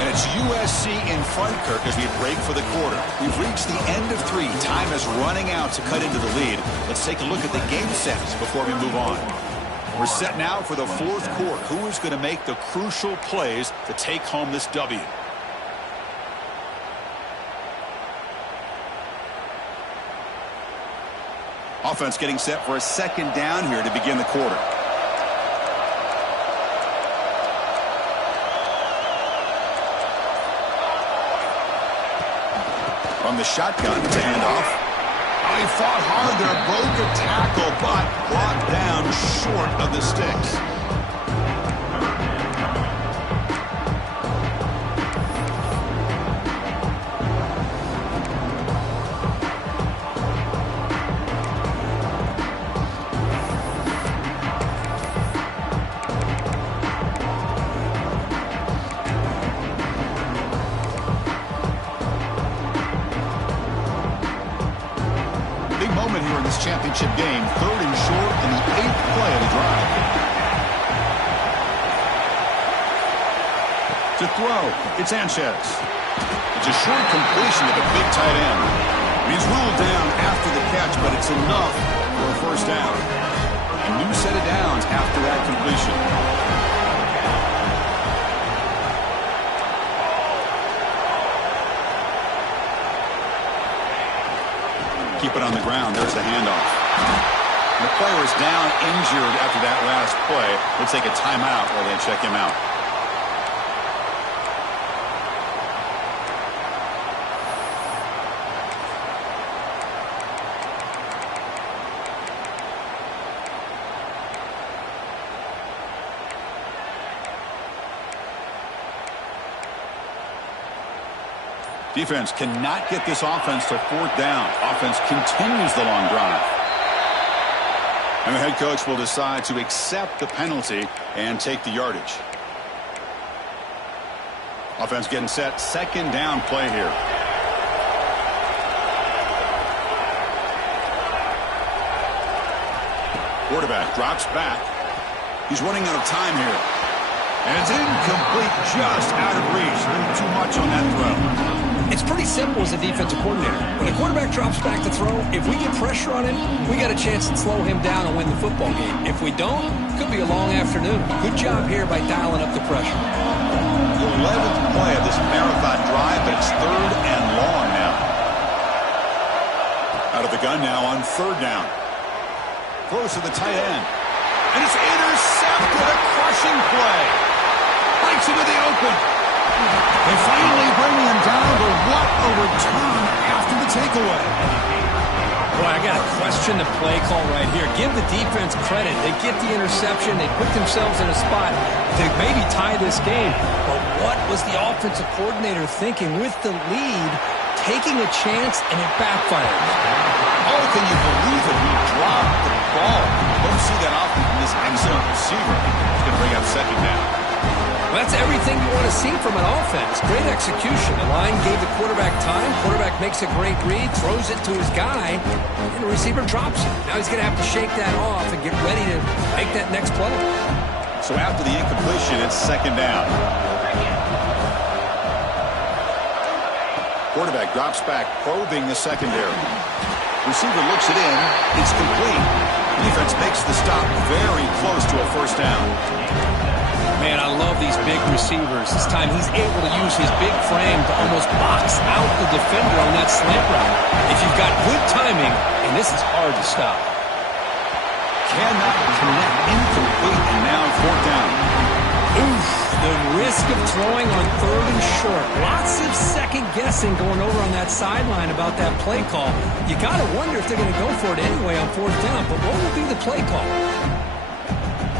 And it's USC in front, Kirk, as we break for the quarter. We've reached the end of 3. Time is running out to cut into the lead. Let's take a look at the game sets before we move on. We're set now for the 4th quarter. Who is going to make the crucial plays to take home this W? Offense getting set for a 2nd down here to begin the quarter. From the shotgun to handoff. He fought hard there, broke a tackle, but brought down short of the sticks. championship game. 3rd and short in the 8th play of the drive. To throw, it's Ncaa25. It's a short completion to the big tight end. He's ruled down after the catch, but it's enough for a first down. A new set of downs after that completion. Keep it on the ground. There's the handoff. The player is down injured after that last play. We'll take a timeout while they check him out. Defense cannot get this offense to 4th down. Offense continues the long drive. And the head coach will decide to accept the penalty and take the yardage. Offense getting set. 2nd down play here. Quarterback drops back. He's running out of time here. And it's incomplete, just out of reach. A little too much on that throw. It's pretty simple as a defensive coordinator. When a quarterback drops back to throw, if we get pressure on him, we got a chance to slow him down and win the football game. If we don't, it could be a long afternoon. Good job here by dialing up the pressure. The 11th play of this marathon drive, but it's 3rd and long now. Out of the gun now on 3rd down. Throws to the tight end. And it's intercepted. A crushing play. Breaks into the open. They finally bring him down, but what a return after the takeaway. Boy, I got to question the play call right here. Give the defense credit. They get the interception. They put themselves in a spot to maybe tie this game. But what was the offensive coordinator thinking with the lead, taking a chance, and it backfired? Oh, can you believe it? He dropped the ball. Don't see that often from this excellent receiver. He's going to bring up 2nd down. Well, that's everything you want to see from an offense. Great execution. The line gave the quarterback time. Quarterback makes a great read, throws it to his guy, and the receiver drops it. Now he's going to have to shake that off and get ready to make that next play. So after the incompletion, it's 2nd down. Quarterback drops back, probing the secondary. Receiver looks it in. It's complete. Defense makes the stop very close to a first down. Man, I love these big receivers. This time he's able to use his big frame to almost box out the defender on that slant route. If you've got good timing, and this is hard to stop. Cannot connect, incomplete, and now 4th down. Oof, the risk of throwing on 3rd and short. Lots of second guessing going over on that sideline about that play call. You got to wonder if they're going to go for it anyway on 4th down, but what will be the play call?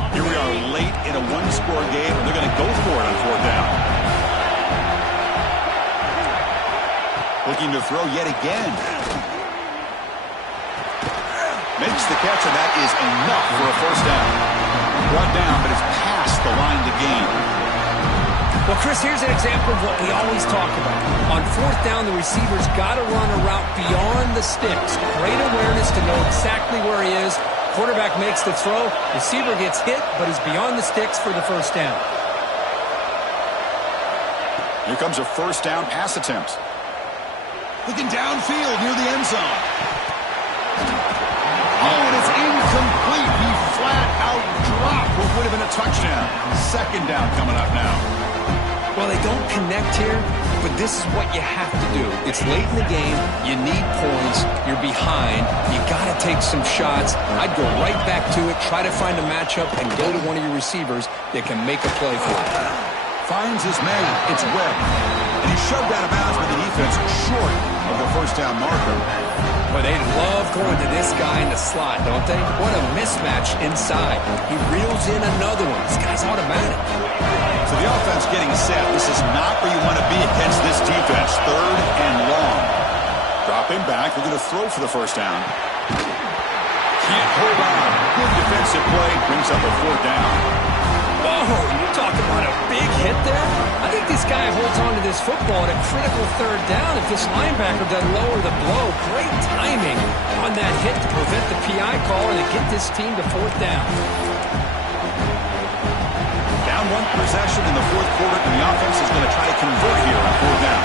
Here we are late in a 1-score game, and they're going to go for it on 4th down. Looking to throw yet again. Makes the catch, and that is enough for a first down. Brought down, but it's past the line to gain. Well, Chris, here's an example of what we always talk about. On 4th down, the receiver's got to run a route beyond the sticks. Great awareness to know exactly where he is. Quarterback makes the throw. Receiver gets hit, but is beyond the sticks for the first down. Here comes a first down pass attempt. Looking downfield near the end zone. Oh, and it's incomplete. He flat out dropped what would have been a touchdown. 2nd down coming up now. Well, they don't connect here, but this is what you have to do. It's late in the game. You need points. You're behind. You got to take some shots. I'd go right back to it, try to find a matchup, and go to one of your receivers that can make a play for it. Finds his man. It's Webb. And he's shoved out of bounds by the defense short of the first down marker. But they love going to this guy in the slot, don't they? What a mismatch inside. He reels in another one. This guy's automatic. So the offense getting set. This is not where you want to be against this defense. 3rd and long. Dropping back. We're going to throw for the first down. Can't hold on. Good defensive play. Brings up a 4th down. Whoa, you talk What a big hit there. I think this guy holds on to this football at a critical third down if this linebacker doesn't lower the blow. Great timing on that hit to prevent the PI call and to get this team to fourth down. Down one possession in the fourth quarter, and the offense is going to try to convert here on fourth down.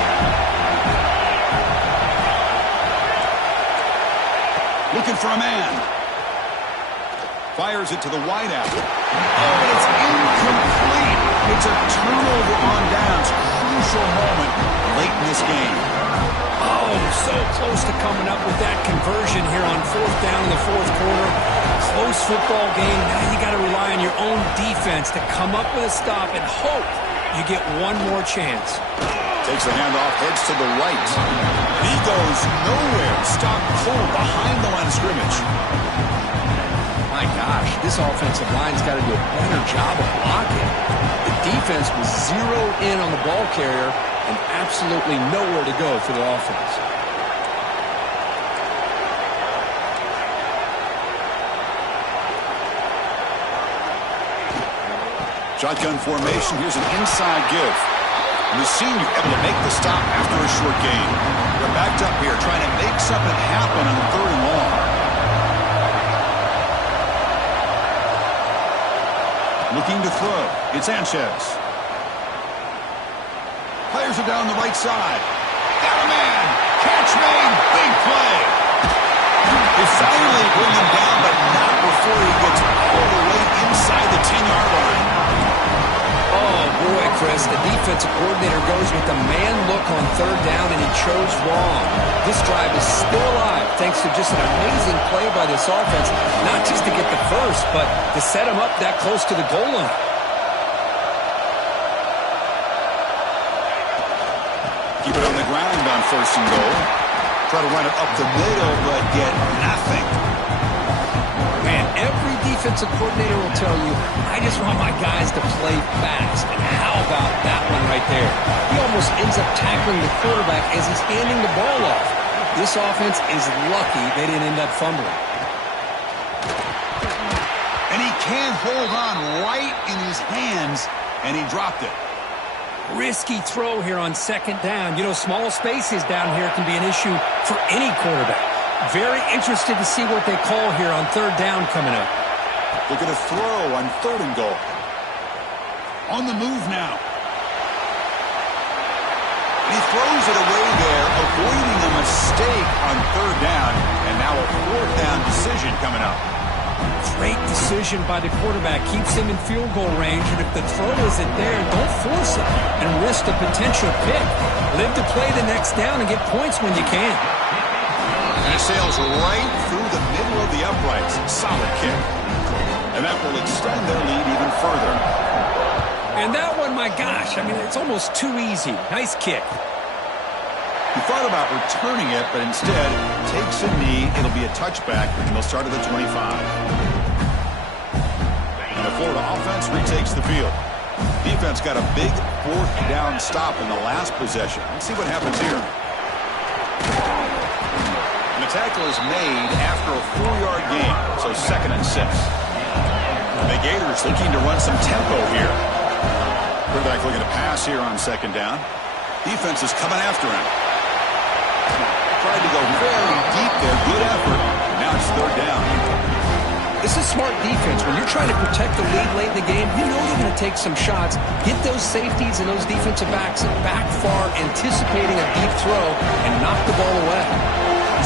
Looking for a man. Fires it to the wideout. Oh, and it's incomplete. It's a turnover on downs. Crucial moment late in this game. Oh, so close to coming up with that conversion here on fourth down in the fourth quarter. Close football game. Now you got to rely on your own defense to come up with a stop and hope you get one more chance. Takes the handoff, heads to the right. He goes nowhere. Stopped cold behind the line of scrimmage. My gosh, this offensive line's got to do a better job of blocking. The defense was zeroed in on the ball carrier and absolutely nowhere to go for the offense. Shotgun formation. Here's an inside give. And the senior able to make the stop after a short gain. They're backed up here trying to make something happen on third and long. Looking to throw. It's Sanchez. Players are down the right side. Got a man. Catch made. Big play. They finally bring him down, but not before he gets all the way inside the 10-yard line. Oh, boy, Chris, the defensive coordinator goes with the man look on third down, and he chose wrong. This drive is still alive thanks to just an amazing play by this offense, not just to get the first, but to set him up that close to the goal line. Keep it on the ground on first and goal. Try to run it up the middle, but get nothing. Man, every defensive coordinator will tell you, I just want my guys to play fast. And how about that one right there? He almost ends up tackling the quarterback as he's handing the ball off. This offense is lucky they didn't end up fumbling. And he can't hold on right in his hands, and he dropped it. Risky throw here on second down. You know, small spaces down here can be an issue for any quarterback. Very interested to see what they call here on third down coming up. Look at a throw on third and goal. On the move now. And he throws it away there, avoiding a mistake on third down, and now a fourth down decision coming up. Great decision by the quarterback. Keeps him in field goal range, and if the throw isn't there, don't force it and risk a potential pick. Live to play the next down and get points when you can. And it sails right through the middle of the uprights. Solid kick. And that will extend their lead even further. And that one, my gosh, I mean, it's almost too easy. Nice kick. He thought about returning it, but instead takes a knee. It'll be a touchback, and they'll start at the 25. And the Florida offense retakes the field. Defense got a big fourth down stop in the last possession. Let's see what happens here. And the tackle is made after a 4-yard gain, so 2nd and 6. The Gators looking to run some tempo here. Quarterback looking to pass here on second down. Defense is coming after him. Tried to go very deep there. Good effort. Now it's third down. This is smart defense. When you're trying to protect the lead late in the game, you know they're going to take some shots. Get those safeties and those defensive backs back far, anticipating a deep throw, and knock the ball away.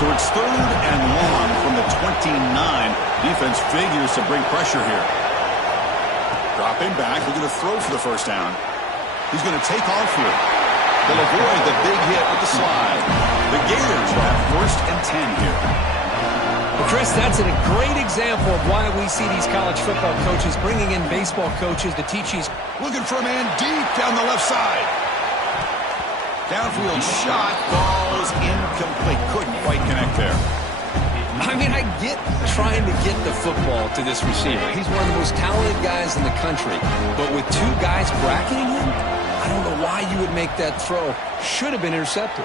So it's third and long from the 29. Defense figures to bring pressure here. Dropping back, looking to throw for the first down. He's going to take off here. They'll avoid the big hit with the slide. The Gators will have 1st and 10 here. Well, Chris, that's a great example of why we see these college football coaches bringing in baseball coaches to teach these. Looking for a man deep down the left side. Downfield shot, ball's incomplete. Couldn't quite connect there. I mean, I get trying to get the football to this receiver. He's one of the most talented guys in the country. But with 2 guys bracketing him, I don't know why you would make that throw. Should have been intercepted.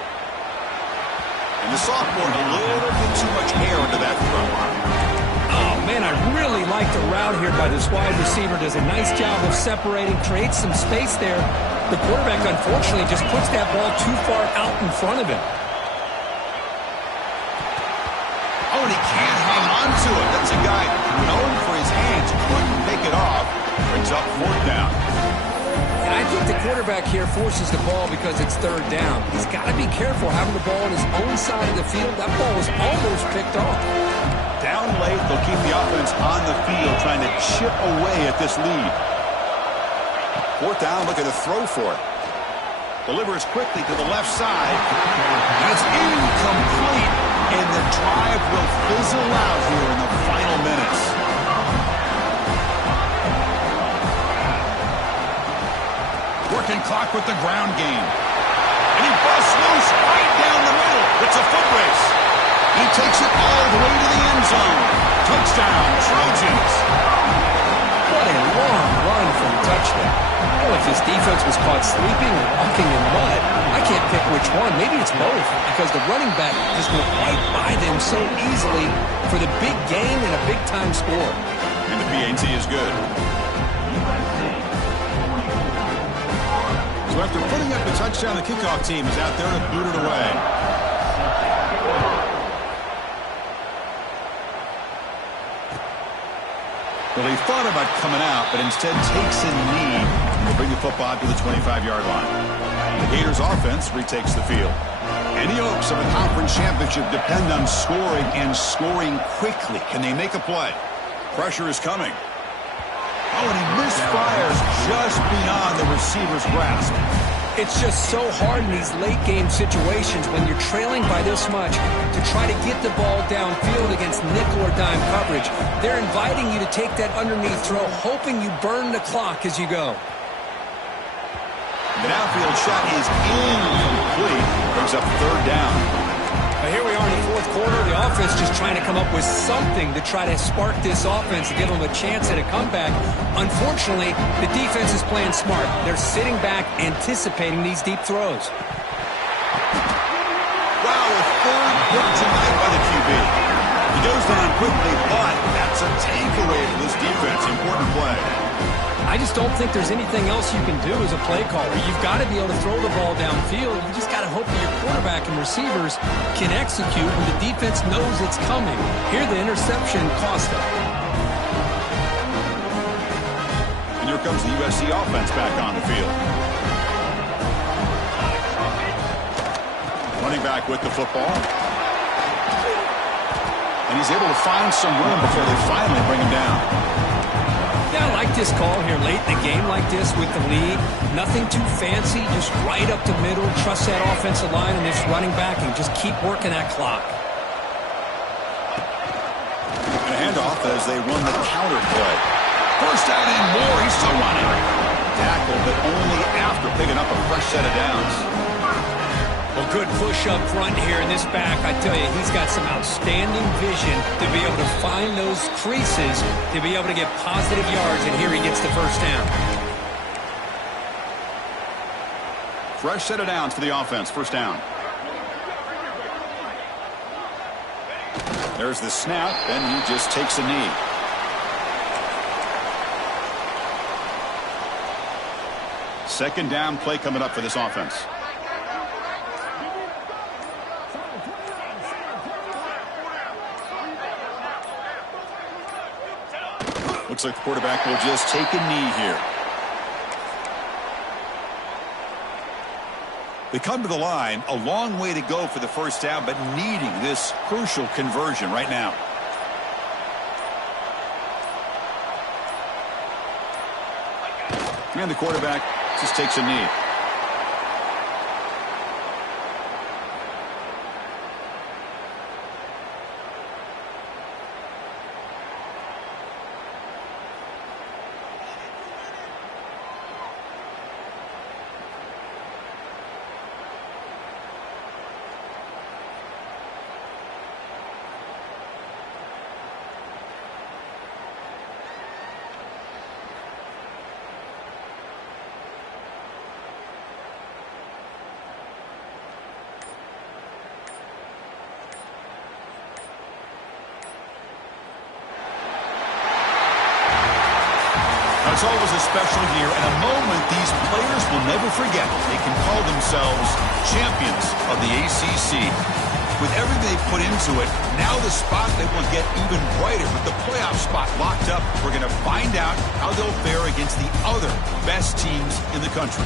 And the sophomore, a little bit too much air into that throw. Oh, Man, I really like the route here by this wide receiver. Does a nice job of separating, creates some space there. The quarterback, unfortunately, just puts that ball too far out in front of him. Oh, and he can't hang on to it. That's a guy known for his hands. Couldn't pick it off. Brings up 4th down. And I think the quarterback here forces the ball because it's 3rd down. He's got to be careful having the ball on his own side of the field. That ball was almost picked off. Down late, they'll keep the offense on the field, trying to chip away at this lead. 4th down, look at the throw for it. Delivers quickly to the left side. That's incomplete, and the drive will fizzle out here in the final minutes. Working clock with the ground game. And he busts loose right down the middle. It's a foot race. He takes it all the way to the end zone. Touchdown, Trojans. What a long run for a touchdown. Well, if his defense was caught sleeping or walking in mud, I can't pick which one. Maybe it's both, because the running back just went right by them so easily for the big gain and a big-time score. And the PAT is good. So after putting up the touchdown, the kickoff team is out there to boot it away. Well, he thought about coming out, but instead takes a knee to bring the football to the 25-yard line. The Gators offense retakes the field. Any hopes of a conference championship depend on scoring and scoring quickly. Can they make a play? Pressure is coming. Oh, and he misfires just beyond the receiver's grasp. It's just so hard in these late-game situations when you're trailing by this much to try to get the ball downfield against nickel or dime coverage. They're inviting you to take that underneath throw, hoping you burn the clock as you go. The downfield shot is incomplete. Brings up 3rd down. But here we are in the 4th quarter. The offense just trying to come up with something to try to spark this offense to give them a chance at a comeback. Unfortunately, the defense is playing smart. They're sitting back, anticipating these deep throws. Wow, a 3rd pick tonight by the QB. He goes down quickly, but that's a takeaway for this defense. Important play. I just don't think there's anything else you can do as a play caller. You've got to be able to throw the ball downfield. You just got to hope that your quarterback and receivers can execute when the defense knows it's coming. Here, the interception cost them. And here comes the USC offense back on the field. Running back with the football. And he's able to find some room before they finally bring him down. Yeah, I like this call here late in the game like this with the lead. Nothing too fancy, just right up the middle. Trust that offensive line and this running back and just keep working that clock. And a handoff as they run the counter play. First down and more. He's still running. Tackle, but only after picking up a fresh set of downs. Well, good push up front here in this back. I tell you, he's got some outstanding vision to be able to find those creases, to be able to get positive yards, and here he gets the 1st down. Fresh set of downs for the offense. 1st down. There's the snap, and he just takes a knee. Second down play coming up for this offense. Looks like the quarterback will just take a knee here. They come to the line, a long way to go for the 1st down, but needing this crucial conversion right now. And the quarterback just takes a knee. special year and a moment these players will never forget. They can call themselves champions of the ACC. With everything they put into it, now the spotlight will get even brighter. With the playoff spot locked up, we're going to find out how they'll fare against the other best teams in the country.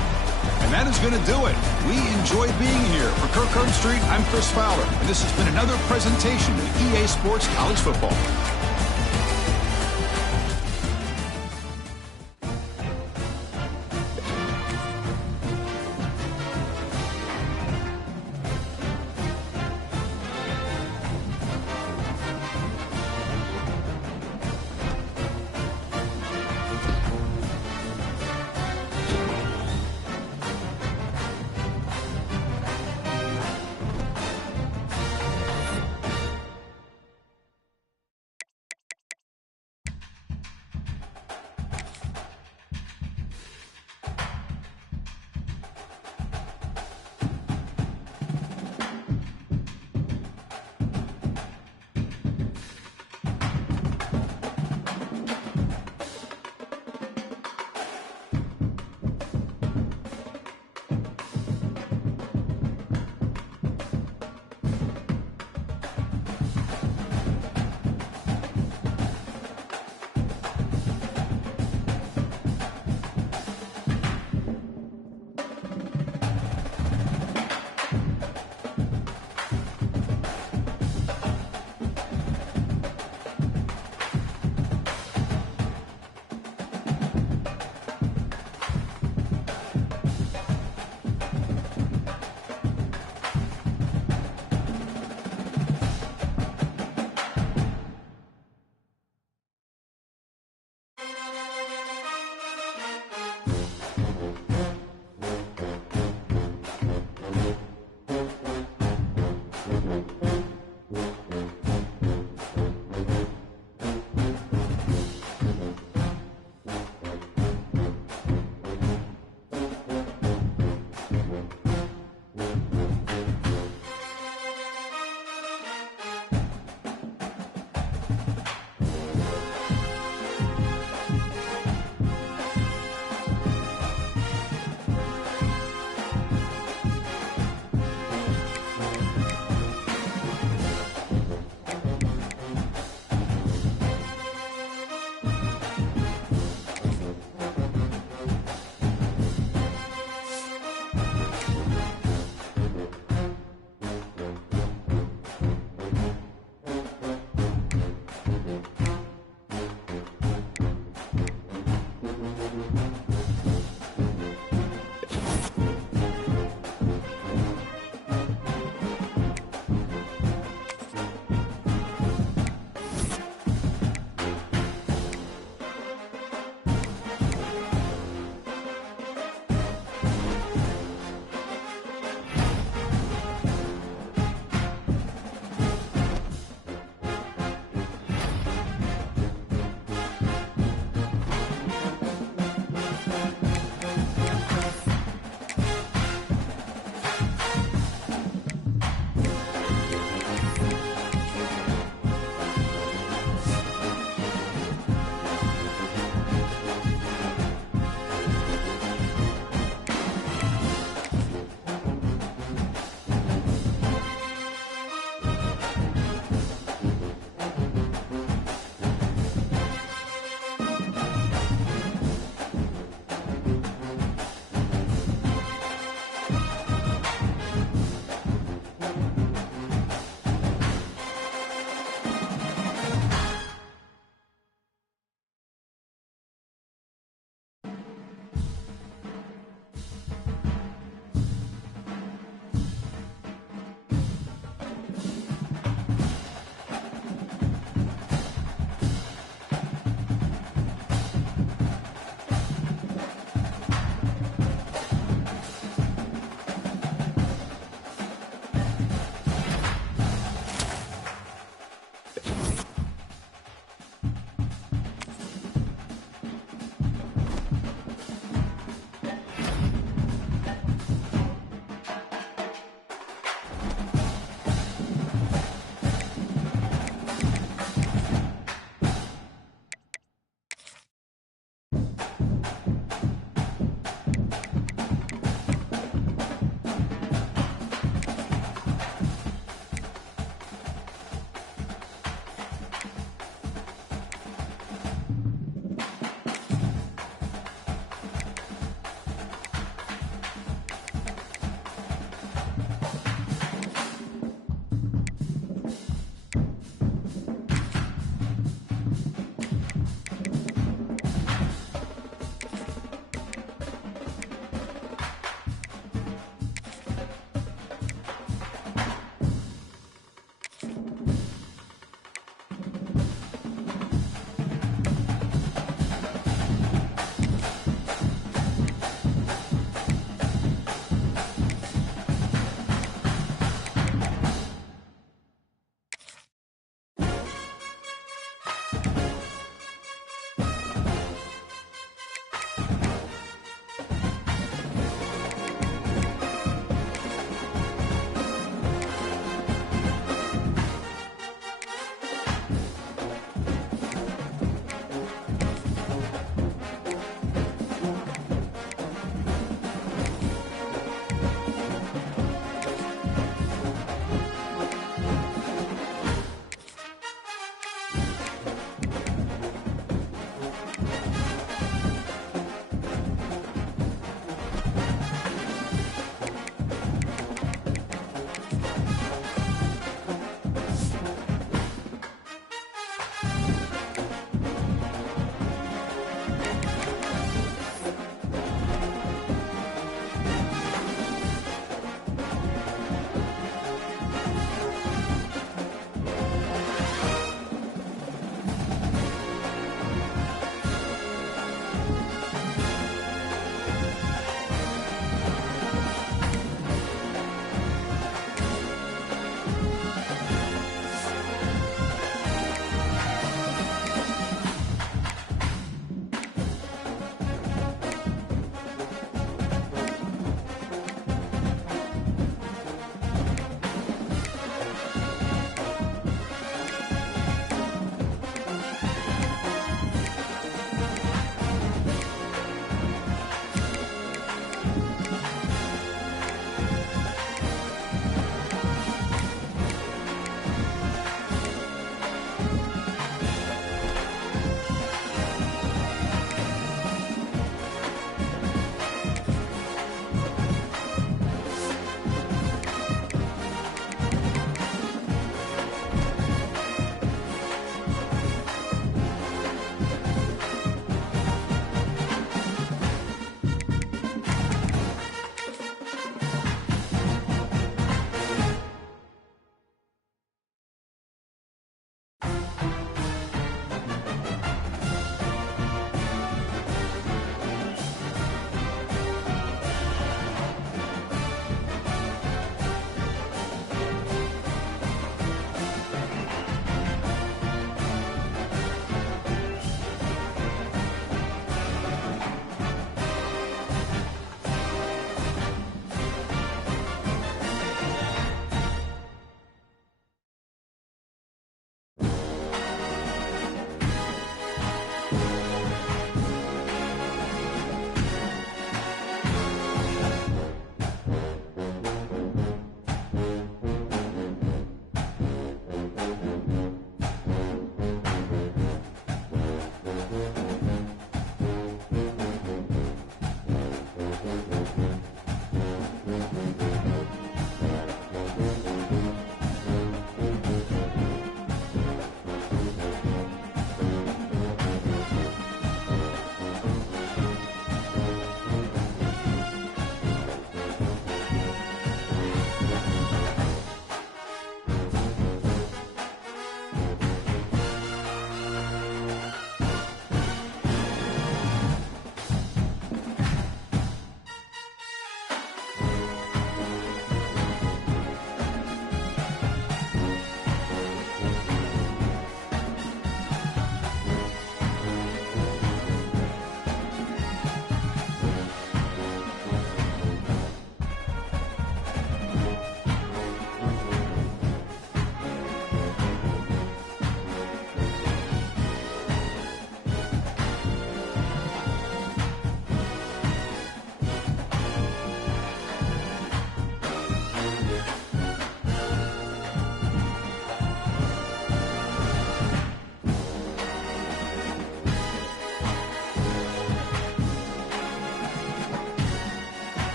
And that is going to do it. We enjoy being here. For Kirk Street, I'm Chris Fowler, and this has been another presentation of EA Sports College Football.